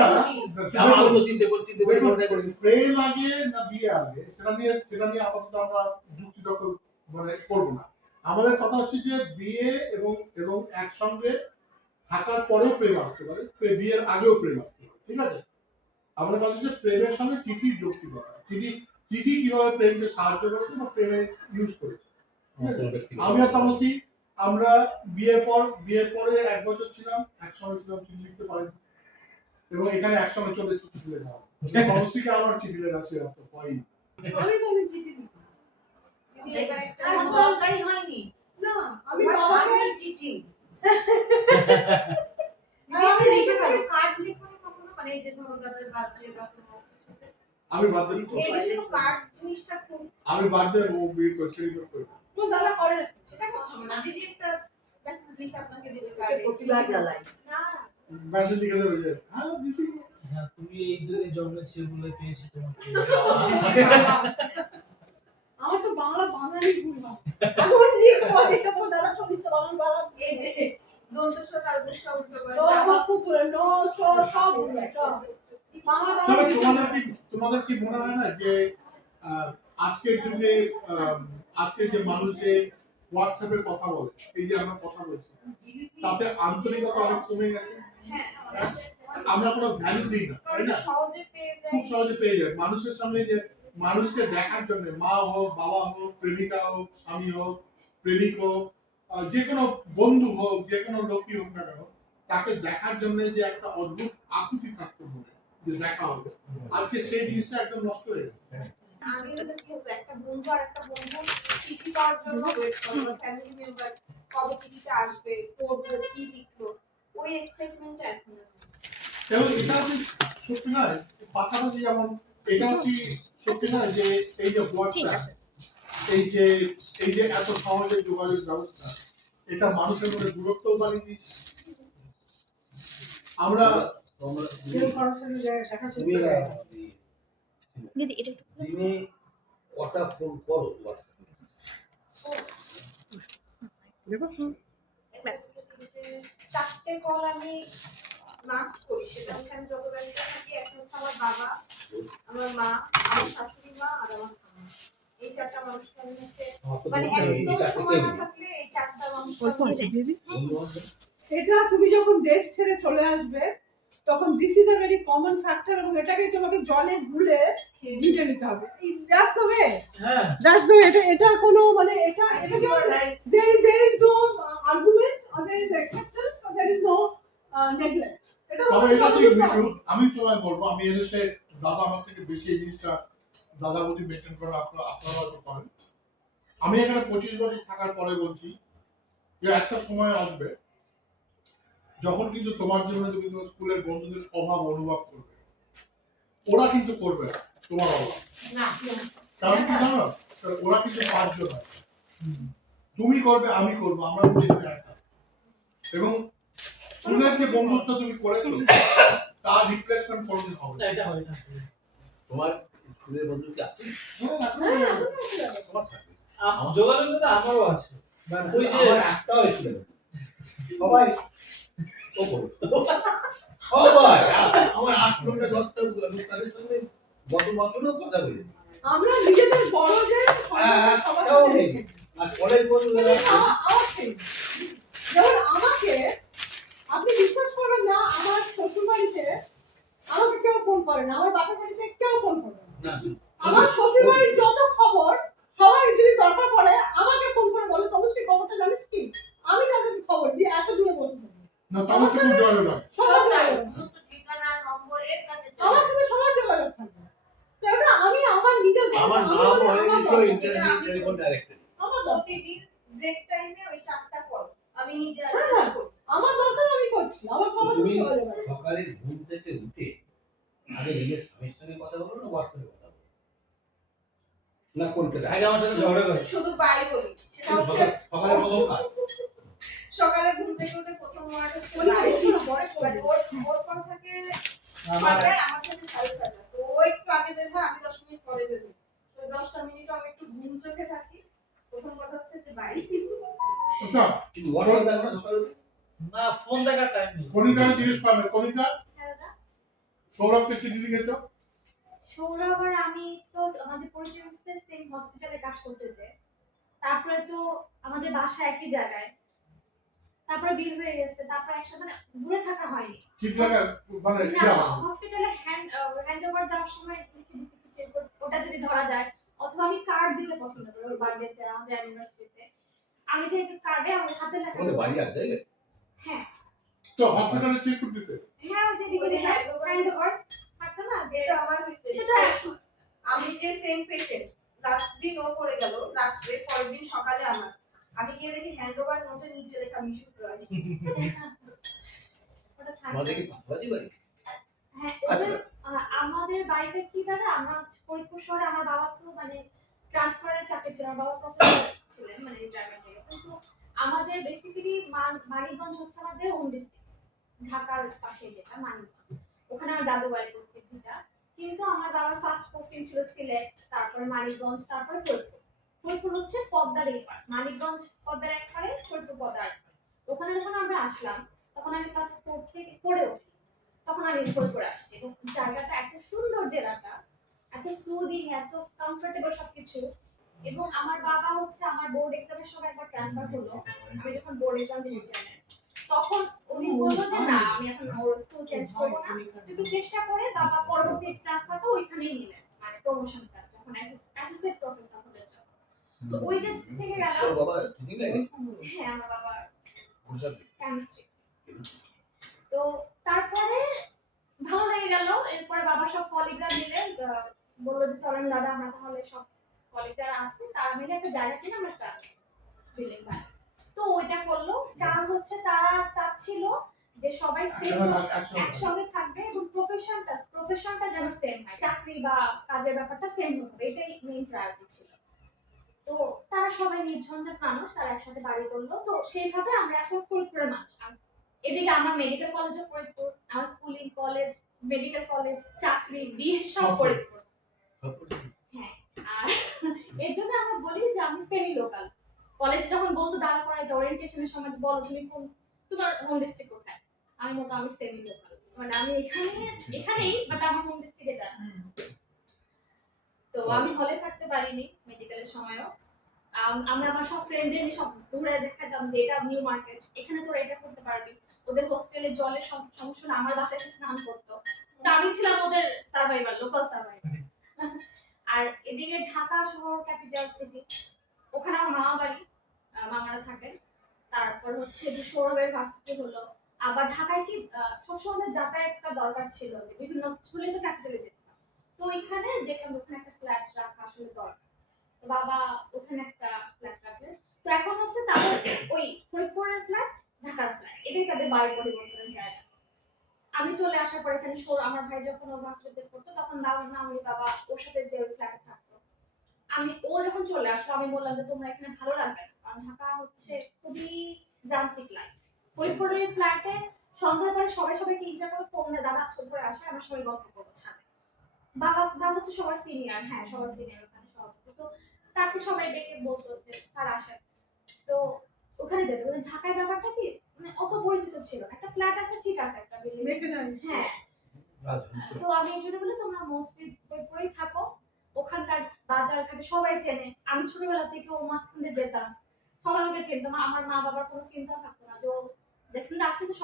আমি তো চিনতে করি প্রেম আগে না বিয়ে আগে সেটা নিয়ে আপাতত আমরা যুক্তি তর্ক মানে করবো না। আমাদের কথা হচ্ছে যে বিয়ে এবং একসঙ্গে থাকার পরেও প্রেম আসতে পারে, বিয়ের আগেও প্রেম আসতে পারে, ঠিক আছে? আমাদের কথা হচ্ছে প্রেমের সঙ্গে চিঠির যুক্তি করা, চিঠি কিভাবে প্রেমকে সাহায্য করেছে বা প্রেমে ইউজ করেছে। আমি আর তামসী আমরা বিয়ের পরে 1 বছর ছিলাম, একসঙ্গে ছিলাম, চিঠি লিখতে পারিনি, এবং এখানে একসঙ্গে চলে এসেছি চিঠি লেখা। তামসীকে আমার চিঠি লেখা সে অত হয় আমি কোনদিন চিঠি দিই দিদি এবার একটা আর দরকারই হয়নি। না, আমি আমার বাবাকে স্বামীর চিঠি দিদি আপনি লিখে ফেলো, কার্ড লিখো না কখনো, মানে এই যে ধরো দাদার বার্থডে বা কোনো আমি বার্থডে এই দেশে তো কার্ড জিনিসটা খুব আমি বার্থডে ও বিয়ে করে সেলিব্রেট করি। তো দাদা করে না। সেটা করতে হবে না। দিদি একটা মেসেজ লিখে আপনাকে দেবে ওকে কার্ডে। প্রতিবার জ্বালাই। না মেসেজ লিখে দেবে যে হ্যাঁ দিদি হ্যাঁ, তুমি এই দিনে জন্মেছি বলে পেয়েছি তোমাকে। আমার তো বাংলা বানানই ভুল হয়। আমি ওই লিখবো দেখে তো দাদা চলিচ্ছে বানান বানান। এই যে দন্ত সকাল বুঝটা উঠবে করে তো আমার খুব ভুল নো চ সব ভুল সব। বাংলা তবে বানান তোমাদের কি মনে হয় না যে আজকের যুগে আজকে যে মানুষ যে হোয়াটসঅ্যাপে কথা বলে, এই যে আমরা কথা বলছি, তাতে আন্তরিকতা অনেক কমে গেছে। হ্যাঁ আমরা কোনো ভ্যালু দিই না, তাই না? সহজে পেয়ে যায়। খুব সহজে পেয়ে যায় মানুষের সামনে, যে মানুষকে দেখার জন্য, মা হোক, বাবা হোক, প্রেমিকা হোক, স্বামী হোক, প্রেমিক হোক, যে কোনো বন্ধু হোক, যে কোনো লোকই হোক না কেন, তাকে দেখার জন্য যে একটা অদ্ভুত আকুতি থাকতে হবে যে দেখা হবে, আজকে সেই জিনিসটা একদম নষ্ট হয়ে গেছে। আগে হলো কি হতো, একটা বন্ধু আর একটা বন্ধু চিঠি পাওয়ার জন্য ওয়েট করতো, ফ্যামিলি মেম্বার কবে চিঠিটা আসবে, পড়বো, কি লিখলো, ওই এক্সাইটমেন্টটা এখন আর নেই। এবং এটা হচ্ছে সত্যি নয়, পাশাপাশি যেমন এটা হচ্ছে সত্যি নয় যে এই যে হোয়াটসঅ্যাপ, এই যে এত সহজে যোগাযোগ ব্যবস্থা, এটা মানুষের মধ্যে দূরত্বও বাড়িয়ে দিচ্ছে। আমরা কেউ কারোর সঙ্গে দেখা করতে তুমি যায় না। দিদি এটা একটু দিনে কটা ফোন করো ব্যাস। 4টে কল আমি মাস্ট করি, সেটা হচ্ছে আমি যত ব্যস্ত থাকি, একটা হচ্ছে আমার বাবা, আমার মা, আমার শাশুড়ি মা আর আমার খালা। এই 4টা মানুষকে আমি হচ্ছে মানে একদম সময় না থাকলে এই 4টা মানুষ এটা তুমি যখন দেশ ছেড়ে চলে আসবে তখন this is a very common factor, এবং এটাকে তোমাকে জলে গুলে বুঝে নিতে হবে। দ্যাটস দ্য ওয়ে, হ্যাঁ, দ্যাটস দ্য ওয়ে। এটা কোনো মানে এটা there is no argument or there is acceptance or there is no neglect. এটা তবে এটা ঠিক বিশু, আমি তোমায় বলবো, আমি এদেশে দাদা আমার থেকে বেশি এই জিনিসটা দাদা বৌদি মেনটেন করেন, আপনারা হয়তো করেন। আমি এখানে 25 বছর থাকার পরে বলছি যে একটা সময় আসবে যখন কিন্তু তোমার জন্য তুমি তোমার স্কুলের বন্ধুদের অভাব অনুভব করবে, ওরা কিন্তু করবে না তোমার অভাব। না কারণ কি জানো, ওরা কিন্তু 5 জন হয়, তুমি করবে, আমি করবো, আমরা দুজনে একটা, এবং স্কুলের যে বন্ধুত্ব তুমি করেছো তার রিপ্লেসমেন্ট কোনোদিন হবে না। এটা হয় না। তোমার স্কুলের বন্ধু কি আছে? হ্যাঁ, তোমার থাকবে। যোগাযোগ তো আমারও আছে, বাট ওই যে আমার একটাও স্কুলের বন্ধু সবাই ও বড়। সবাই আমার 8 ঘন্টা 10টা তাদের সঙ্গে গত বছরও কথা বলি। আমরা নিজেদের বড় যে একটাও নেই। আর কলেজ বন্ধু যারা আছে, আমার ঠিক। যেমন আমাকে আপনি বিশ্বাস করবেন না, আমার শ্বশুর বাড়িতে আমাকে কেউ ফোন করে না, আমার বাপের বাড়িতে কেউ ফোন করে না। না, আমার শ্বশুর বাড়ির যত খবর সবাই যদি দরকার পড়ে আমাকে ফোন করে বলে, তবে সেই খবরটা জানিস কি, আমি তাদেরকে খবর দিই, এত দূরে না তাহলে হচ্ছে খুব যোগাযোগ হয়। সবার যোগাযোগ। শুধু ঠিকানা নম্বর এর কাছে আমার সাথে সবার যোগাযোগ থাকবে। সেটা আমি আমার নিজের আমার আমার নাম বলে হয়ে আমার গেছিল দরকার। Internet telephone directory. আমার দরকার। প্রতিদিন ব্রেক টাইমে ওই 4টা কল আমি নিজে হ্যাঁ, হ্যাঁ। আমার দরকার আমি করছি। আমার সবার সাথে তুমি যোগাযোগ আছে। সকালে ঘুম থেকে উঠে আগে নিজের স্বামীর সঙ্গে কথা বলো না হোয়াটসঅ্যাপে কথা বলো না কোনটা আগে আমার সাথে ঝগড়া করে। শুধু বাই বলি, সেটা হচ্ছে সকালে প্রথম কাজ সকালে ঘুম থেকে উঠে প্রথম ওয়ার্ড হচ্ছে বলি, বাই। শোনো, পরে মানে ওর কল থাকে আমার 6টায়, আমার থাকে 6:30। তো ও একটু আগে বের হয়, আমি 10 মিনিট পরে বের হই। তো 10টা মিনিট আমি একটু ঘুম চোখে থাকি। প্রথম কথা হচ্ছে যে বাই। না কিন্তু হোয়াটসঅ্যাপ দেখো না সকালে উঠে? না ফোন দেখার টাইম নেই। কণিকা জিজ্ঞেস পাবে, কণিকা হ্যাঁ দাদা। সৌরভকে চিঠি লিখেছো? সৌরভ আর আমি তো আমাদের পরিচয় হচ্ছে সেম হসপিটালে কাজ করতে যাই। তারপরে তো আমাদের বাসা একই জায়গায়। তারপরে বিয়ে হয়ে গেছে। তারপর একসাথে মানে দূরে থাকা হয়নি। চিঠি লেখা মানে কি না হয়? হসপিটালে হ্যান্ড ওভার দেওয়ার সময় লিখে দিছি কিছু ওটা যদি ধরা যায়, অথবা আমি কার্ড দিতে পছন্দ করি ওর বার্থডেতে আমাদের অ্যানিভার্সারিতে। আমি যে একটু কার্ডে আমার হাতে লেখা তোমাদের বাড়ি আর জায়গায় হ্যাঁ তো হসপিটালে চিঠি দিতে হ্যাঁ ওই যে লিখে যে হ্যান্ড ওভার থাকতো না যে যেটা আমার হয়েছে, এটা তো একশো। আমি যে সেম পেশেন্ট, লাস্ট দিন ও করে গেল রাত্রে, পরের দিন সকালে আমার, আমি গিয়ে দেখি হ্যান্ড ওভার নোটে নিচে লেখা মিশু রায়। ওটা তোমাদের থাকতো। কি পাশাপাশি বাড়ি? হ্যাঁ আচ্ছা ওদের আমাদের বাড়িটা কি দাদা, আমরা ফরিদপুর শহরে, আমার বাবা তো মানে ট্রান্সফারের চাকরি ছিল, আমার বাবা প্রফেসর ছিলেন, মানে রিটায়ারমেন্ট হয়ে গেছেন। তো আমাদের বেসিক্যালি মানিকগঞ্জ হচ্ছে আমাদের হোম ডিস্ট্রিক্ট, ঢাকার পাশে যেটা মানিকগঞ্জ, ওখানে আমার দাদু বাড়ি প্রত্যেকটা। কিন্তু আমার বাবার ফার্স্ট পোস্টিং ছিল সিলেট, তারপরে মানিকগঞ্জ, তারপরে ফরিদপুর। ফরিদপুর হচ্ছে পদ্মার এই পার, মানিকগঞ্জ পদ্মার এক পারে, ফরিদপুর পদ্মার এক পারে। ওখানে যখন আমরা আসলাম তখন আমি ক্লাস 4 থেকে পড়ে উঠি, তখন আমি ফরিদপুর আসছি। এবং জায়গাটা এত সুন্দর, জেলাটা এত সুদিং, এত কমফোর্টেবল সবকিছু। এবং আমার বাবা হচ্ছে আমার বোর্ড এক্সামের সময় একবার ট্রান্সফার হলো, আমি যখন বোর্ড এক্সাম দিতে যাই তখন উনি বললো যে না আমি এখন ওর স্কুল চেঞ্জ করবো না, তুমি চেষ্টা করে বাবা পরবর্তী ট্রান্সফারটা ওইখানেই নিলেন, মানে প্রমোশনটা যখন অ্যাসোসিয়েট প্রফেসর হলেন যখন। তো ওই যে থেকে গেল। তোর বাবা টিচিং লাইনে? হ্যাঁ আমার বাবা কোন সাবজেক্ট? কেমিস্ট্রি। তো তারপরে ভালো লেগে গেল। এরপরে বাবা সব কলিগরা মিলে বললো যে চলেন দাদা আমরা তাহলে সব কলিগরা আছে তারা মিলে একটা জায়গা কিনে আমরা একটা বিল্ডিং বানাই। তো ওইটা করলো, কারণ হচ্ছে তারা চাচ্ছিল যে সবাই সেম একসঙ্গে থাকবে এবং প্রফেশনটা যেন সেম হয়, চাকরি বা কাজের ব্যাপারটা সেম হতে হবে, এটাই মেইন প্রায়োরিটি ছিল। তো তারা সবাই নির্ঝঞ্ঝাট মানুষ, তারা একসাথে বাড়ি করলো। তো সেইভাবে আমরা এখন ফরিদপুরের মানুষ। এদিকে আমার মেডিকেল কলেজও ফরিদপুর, আমার স্কুলিং, কলেজ, মেডিকেল কলেজ, চাকরি, বিয়ে সব ফরিদপুর। হ্যাঁ, আর এর জন্য আমরা বলি যে আমি সেমি লোকাল। কলেজ যখন বলতো দাঁড়া করায় যে ওরিয়েন্টেশনের সময় বলো তুমি কোন, তোমার হোম ডিস্ট্রিক্ট কোথায়, আমি মতো আমি সেমি লোকাল, মানে আমি এখানেই বাট আমার হোম ডিস্ট্রিক্টে যাই। তো আমি হলে থাকতে পারিনি মেডিকেলের সময়ও। আমি আমার সব ফ্রেন্ডদের নিয়ে সব ঘুরে দেখাতাম যে এটা নিউ মার্কেট, এখানে তোরা এটা করতে পারবি। ওদের হোস্টেলে জলের সমস্যা না, আমার বাসায় এসে স্নান করতো। তো আমি ছিলাম ওদের সার্ভাইভার, লোকাল সার্ভাইভার। আর এদিকে ঢাকা শহর ক্যাপিটাল সিটি, ওখানে আমার মামা বাড়ি, মামারা থাকেন। তারপর হচ্ছে যে সৌরভের ভার্সিটি হলো। আবার ঢাকায় কি সবসময় যাতায়াতটা দরকার ছিল, যে বিভিন্ন স্কুলে তো ক্যাপিটালে যেতাম। তো ওইখানে দেখলাম ওখানে একটা ফ্ল্যাট রাখা আসলে দরকার। তো বাবা ওখানে একটা ফ্ল্যাট রাখলেন। তো এখন হচ্ছে তাদের ওই ফরিদপুরের ফ্ল্যাট, ঢাকার ফ্ল্যাট, এটাই তাদের বাড়ি পরিবর্তনের জায়গা। আমি চলে আসার পর এখানে আমার ভাই যখন ও ভার্সিটিতে পড়তো তখন আমি বাবা ওর সাথে যে ওই ফ্ল্যাটে থাকতো। ও যখন চলে আসলো আমি বললাম যে তোমরা এখানে ভালো লাগবে না, কারণ ঢাকা হচ্ছে খুবই যান্ত্রিক লাইফ। ফরিদপুরের ফ্ল্যাটে সন্ধ্যার পরে সবাইকে ইন্টারভিউ ফোন দেয়, দাদা চল করে আসে, আমরা সবাই গল্প করবো ছাদে। বাবা হচ্ছে সবার সিনিয়র, হ্যাঁ সবার সিনিয়র ওখানে সভাপতি। তো তাকে সবাই ডেকে বলতো যে স্যার আসেন। তো ওখানে যেত। কিন্তু ঢাকায় ব্যাপারটা কি মানে অত পরিচিত ছিল না, একটা ফ্ল্যাট আছে ঠিক আছে, একটা বিল্ডিং, হ্যাঁ। তো আমি এই জন্য বলি তোমরা মোস্টলি ফরিদপুরেই থাকো, ওখানকার বাজার ঘাটে সবাই চেনে। আমি ছোটবেলা থেকে ও মাঝখানে যেতাম, সবাই আমাকে চিনতো, আমার মা বাবার কোনো চিন্তা থাকতো না যে ও যেখানে আসতেছে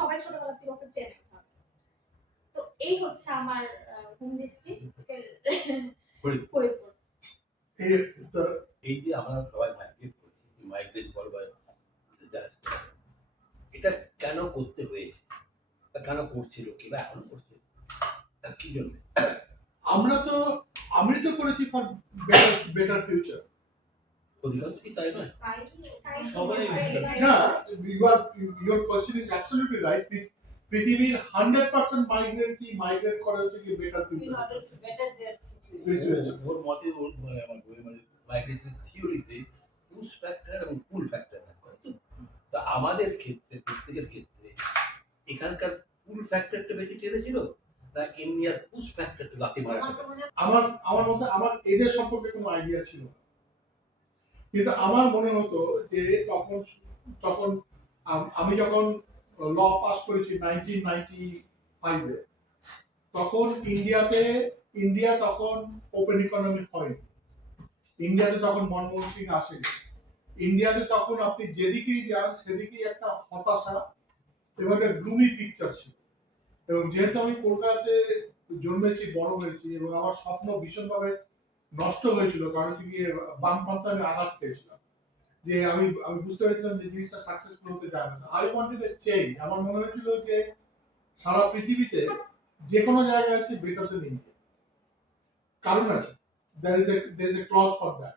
সবাই ছোটবেলা থেকে ওকে চেনে। তো এই হচ্ছে আমার হোম ডিস্ট্রিক্টের ফরিদপুর। এই যে আমরা সবাই মাইগ্রেট করছি, মাইগ্রেট বলবো, এটা কেন করতে হয়েছে, তা কেন করছিল কি বা এখনো করছে, তা কি জন্য? আমি তো করেছি ফর বেটার ফিউচার। অধিকাংশ কি তাই নয়? সবাই না, your question is absolutely right. পৃথিবীর 100% মাইগ্রেট করে হচ্ছে কি better in future. order to better their situation. ওর মতে, ওর মানে আমার বইয়ের মানে মাইগ্রেশন থিওরিতে পুশ ফ্যাক্টর এবং পুল ফ্যাক্টর কাজ করে। তো তা আমাদের ক্ষেত্রে, প্রত্যেকের ক্ষেত্রে এখানকার পুল ফ্যাক্টরটা বেশি টেনেছিল, তা ইন্ডিয়ার পুশ ফ্যাক্টরটা লাথি মারা। আমার তো মনে হয় আমার মতে আমার এদের সম্পর্কে কোনো আইডিয়া ছিল না, কিন্তু আমার মনে হতো যে তখন আমি যখন ল পাস করেছি 1995 এ, তখন ইন্ডিয়া তখন ওপেন ইকোনমি হয়নি। ইন্ডিয়াতে তখন মনমোহন সিং আসেনি। ইন্ডিয়াতে তখন আপনি যেদিকেই যান সেদিকেই একটা হতাশা এবং একটা গ্লুমি পিকচার ছিল। এবং যেহেতু আমি কলকাতাতে জন্মেছি, বড় হয়েছি, এবং আমার স্বপ্ন ভীষণভাবে নষ্ট হয়েছিল, কারণ হচ্ছে গিয়ে বামপন্থা আমি আঘাত পেয়েছিলাম, যে আমি বুঝতে পেরেছিলাম যে জিনিসটা সাকসেসফুল হতে যায় না। I wanted a change. আমার মনে হয়েছিল যে সারা পৃথিবীতে যে কোনো জায়গায় হচ্ছে বেটার দেন ইন্ডিয়া। কারণ আছে, there is a clause for that.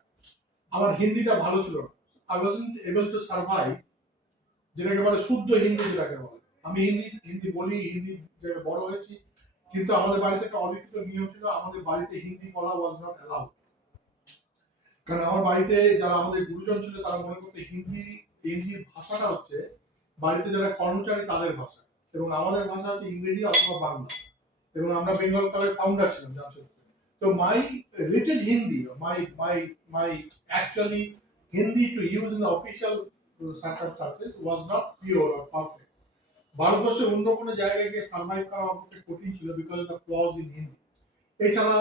আমার হিন্দিটা ভালো ছিল না, I wasn't able to survive, যেটাকে বলে শুদ্ধ হিন্দি যেটাকে বলে। আমি হিন্দি বলি, হিন্দি জায়গায় বড় হয়েছি, কিন্তু আমাদের বাড়িতে একটা অলিখিত নিয়ম ছিল, আমাদের বাড়িতে হিন্দি বলা ওয়াজ নট অ্যালাউড। কারণ আমার বাড়িতে যারা আমাদের গুরুজন ছিল তারা মনে করতে হিন্দির ভাষাটা হচ্ছে বাড়িতে যারা কর্মচারী তাদের ভাষা, এবং আমাদের ভাষা হচ্ছে ইংরেজি অথবা বাংলা, এবং আমরা বেঙ্গল ক্লাবের ফাউন্ডার ছিলাম জানছেন। তো my written Hindi, my actually Hindi to use in the official circumstances was not pure or perfect. ভারতবর্ষে অন্য কোনো জায়গায় গিয়ে সার্ভাইভ করা আমার পক্ষে কঠিন ছিল because of the clause in Hindi. এছাড়া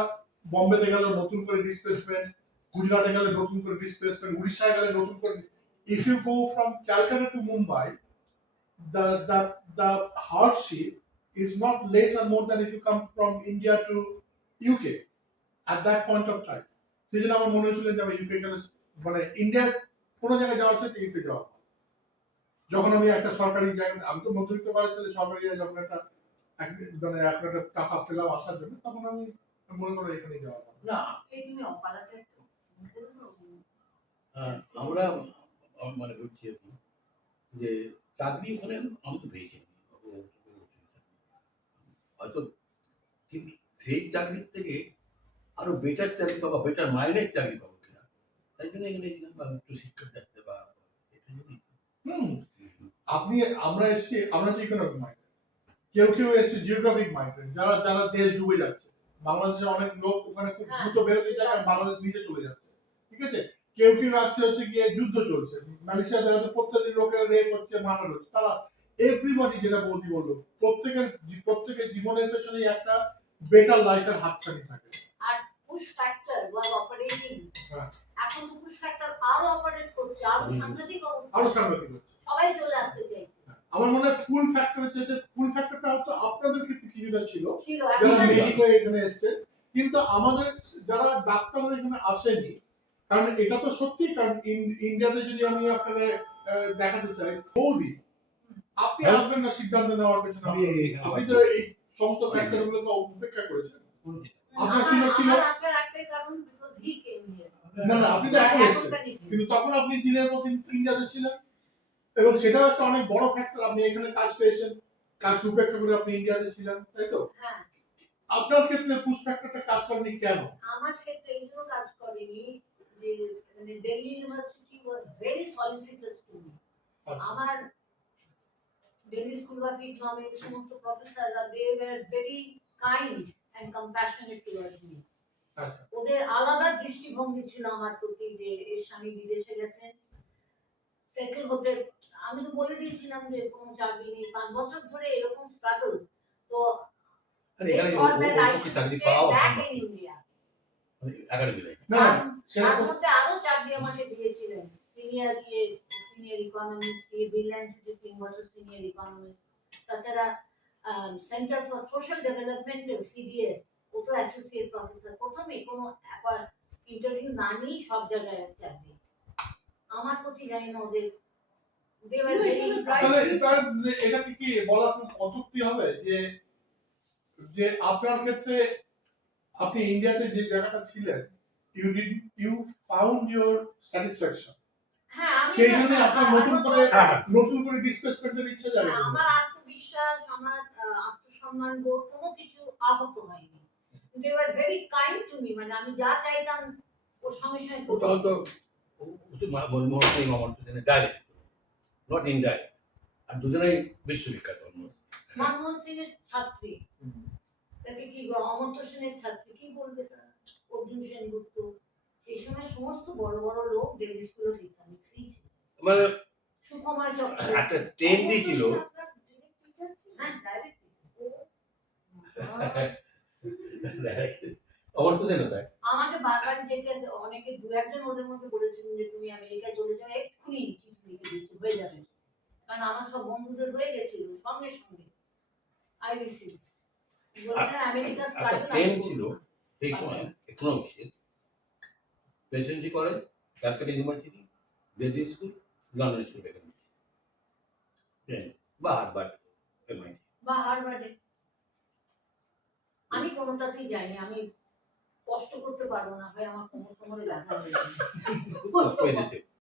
বম্বেতে গেলে নতুন করে ডিসপ্লেসমেন্ট, গুজরাটে গেলে নতুন করে ডিসপ্লেসমেন্ট, উড়িষ্যায় গেলে নতুন করে। If you go from Calcutta to Mumbai, the hardship is not less or more than if you come from India to UK at that point of time. সেই জন্য আমার মনে হয়েছিল যে আমি ইউকে গেলে, মানে ইন্ডিয়ার কোনো জায়গায় যাওয়ার চাইতে ইউকে যাওয়া। যখন আমি একটা সরকারি জায়গায়, আমি তো মধ্যবিত্ত বাড়ির ছেলে, সরকারি জায়গায় যখন মানে এখন একটা টাকা পেলাম আসার জন্য, তখন আমি মনে করো এখানে যাওয়া। না, এই তুমি অপালাতে আমরা মানে বলছি আর কি, যে চাকরি ওখানে আমি তো পেয়েছি হয়তো, কিন্তু সেই চাকরির থেকে আরো বেটার চাকরি পাবো, বেটার মাইনের চাকরি পাবো কিনা, তাই জন্য এখানে গেছিলাম, বা একটু শিক্ষা দেখতে বা আমরা এসছি, আমরা যে ইকোনমিক মাইগ্রেন্ট, কেউ এসছে জিওগ্রাফিক মাইগ্রেন্ট, যারা দেশ ডুবে যাচ্ছে। বাংলাদেশে অনেক লোক ওখানে খুব দ্রুত বেরোতে যায়, কারণ বাংলাদেশ নিচে চলে যাচ্ছে, ঠিক আছে। কেউ আসছে হচ্ছে গিয়ে যুদ্ধ চলছে, মালয়েশিয়া যারা প্রত্যেকদিন লোকেরা রেপ হচ্ছে, মার্ডার হচ্ছে, তারা এভরিবডি, যেটা বৌদি বললো, প্রত্যেকের জীবনের পেছনে একটা বেটার লাইফের হাতছানি থাকে। আর পুশ ফ্যাক্টর ওয়াজ অপারেটিং। হ্যাঁ। এখন তো পুশ ফ্যাক্টর আরো অপারেট করছে, আরো সাংঘাতিক হচ্ছে। সবাই চলে আসতে চাইছে। আমার মনে হয় পুল ফ্যাক্টরের চাইতে পুল ফ্যাক্টরটা হয়তো আপনাদের ক্ষেত্রে কিছুটা ছিল, এখন যারা মেডিকো এখানে এসছে, কিন্তু আমাদের যারা ডাক্তাররা এখানে আসেনি, কারণ এটা তো সত্যি। কারণ ইন্ডিয়াতে যদি আমি আপনাকে দেখাতে চাই, বৌদি আপনি আসবেন না সিদ্ধান্ত নেওয়ার পেছনে, আপনি তো এই সমস্ত ফ্যাক্টর গুলো তো উপেক্ষা করেছেন। আপনার সুযোগ ছিল আপনার একটাই কারণ, বিকজ হি কেম হিয়ার। না, আপনি তো এখন এসেছেন, কিন্তু তখন আপনি দিনের পর দিন ইন্ডিয়াতে ছিলেন, এবং সেটাও একটা অনেক বড় ফ্যাক্টর। আপনি এখানে কাজ পেয়েছেন, কাজ উপেক্ষা করে আপনি ইন্ডিয়াতে ছিলেন, তাই তো? হ্যাঁ। আপনার ক্ষেত্রে পুশ ফ্যাক্টরটা কাজ করেনি কেন? আমার ক্ষেত্রে এই জন্য কাজ করেনি যে মানে Delhi university was very solicitous to me. আমার দিল্লি স্কুল অফ ইকোনমিক্স সমস্ত প্রফেসররা they were very kind and compassionate towards me. আচ্ছা। ওদের আলাদা দৃষ্টিভঙ্গি ছিল আমার প্রতি, যে এর স্বামী বিদেশে গেছেন সেটেল হতে। আমি তো বলে দিয়েছিলাম যে কোনো চাকরি নেই, 5 বছর ধরে এরকম স্ট্রাগল। তো চাকরি পাওয়া ইন্ডিয়া একাডেমি তার মধ্যে আরো চাকরি আমাকে দিয়েছিলেন, সিনিয়র ইকোনমিস্ট, ব্রিলিয়ান্ট 3 বছর সিনিয়র ইকোনমিস্ট। তাছাড়া সেন্টার ফর সোশ্যাল ডেভেলপমেন্টের সিডিএস, ও তো অ্যাসোসিয়েট প্রফেসর। প্রথমে কোনো ইন্টারভিউ না নিয়েই সব জায়গায় চাকরি। আমার প্রতি জানি না ওদের They were very তাহলে এটা কি বলা খুব অযুক্তি হবে যে যে আপনার ক্ষেত্রে আপনি ইন্ডিয়াতে যে জায়গাটা ছিলেন ইউ ফাউন্ড ইউর স্যাটিসফ্যাকশন হ্যাঁ আমি সেই জন্য আপনার নতুন করে ডিসপ্লেসমেন্টের ইচ্ছা জাগে আমার আত্মবিশ্বাস আমার আত্মসম্মান বোধ কোনো কিছু আহত হয়নি they were very kind to me মানে আমি যা চাইতাম ওর সঙ্গে সঙ্গে করতে তখন তো মনমোহন সিং অমর্ত্য সেনের ডাইরেক্ট নট ইনডাইরেক্ট আর দুজনেই বিশ্ববিখ্যাত মনমোহন সিং এর ছাত্রী তাকে কি অমর্ত্য সেনের ছাত্রী কি বলবে তারা অর্জুন সেনগুপ্ত এই সময় সমস্ত বড় বড় লোক দিল্লি স্কুল অফ ইকোনমিক্সই ছিল মানে সুকুমার চক্রবর্তী একটা ট্রেন্ডই ছিল হ্যাঁ ডাইরেক্ট অমর্ত্য সেন তাই আমাকে বারবার যেতে অনেকে দু একজন ওদের মধ্যে বলেছিলেন যে তুমি আমেরিকায় চলে যাও এক্ষুনি চিঠি লিখে দিচ্ছি হয়ে যাবে কারণ আমার সব বন্ধুদের হয়ে গেছিল সঙ্গে সঙ্গে আই রিসিভ আমেরিকা একটা স্টার্ট ট্রেন্ড ছিল সেই সময় ইকোনমিক্সের presidency college Calcutta university Delhi school London school of economics বা হার্ভার্ড এমআইটি বা হার্ভার্ডে আমি কোনোটাতেই যাইনি আমি কষ্ট করতে পারবো না ভাই আমার কোমরে ব্যথা হয়ে যায় ওই দেশে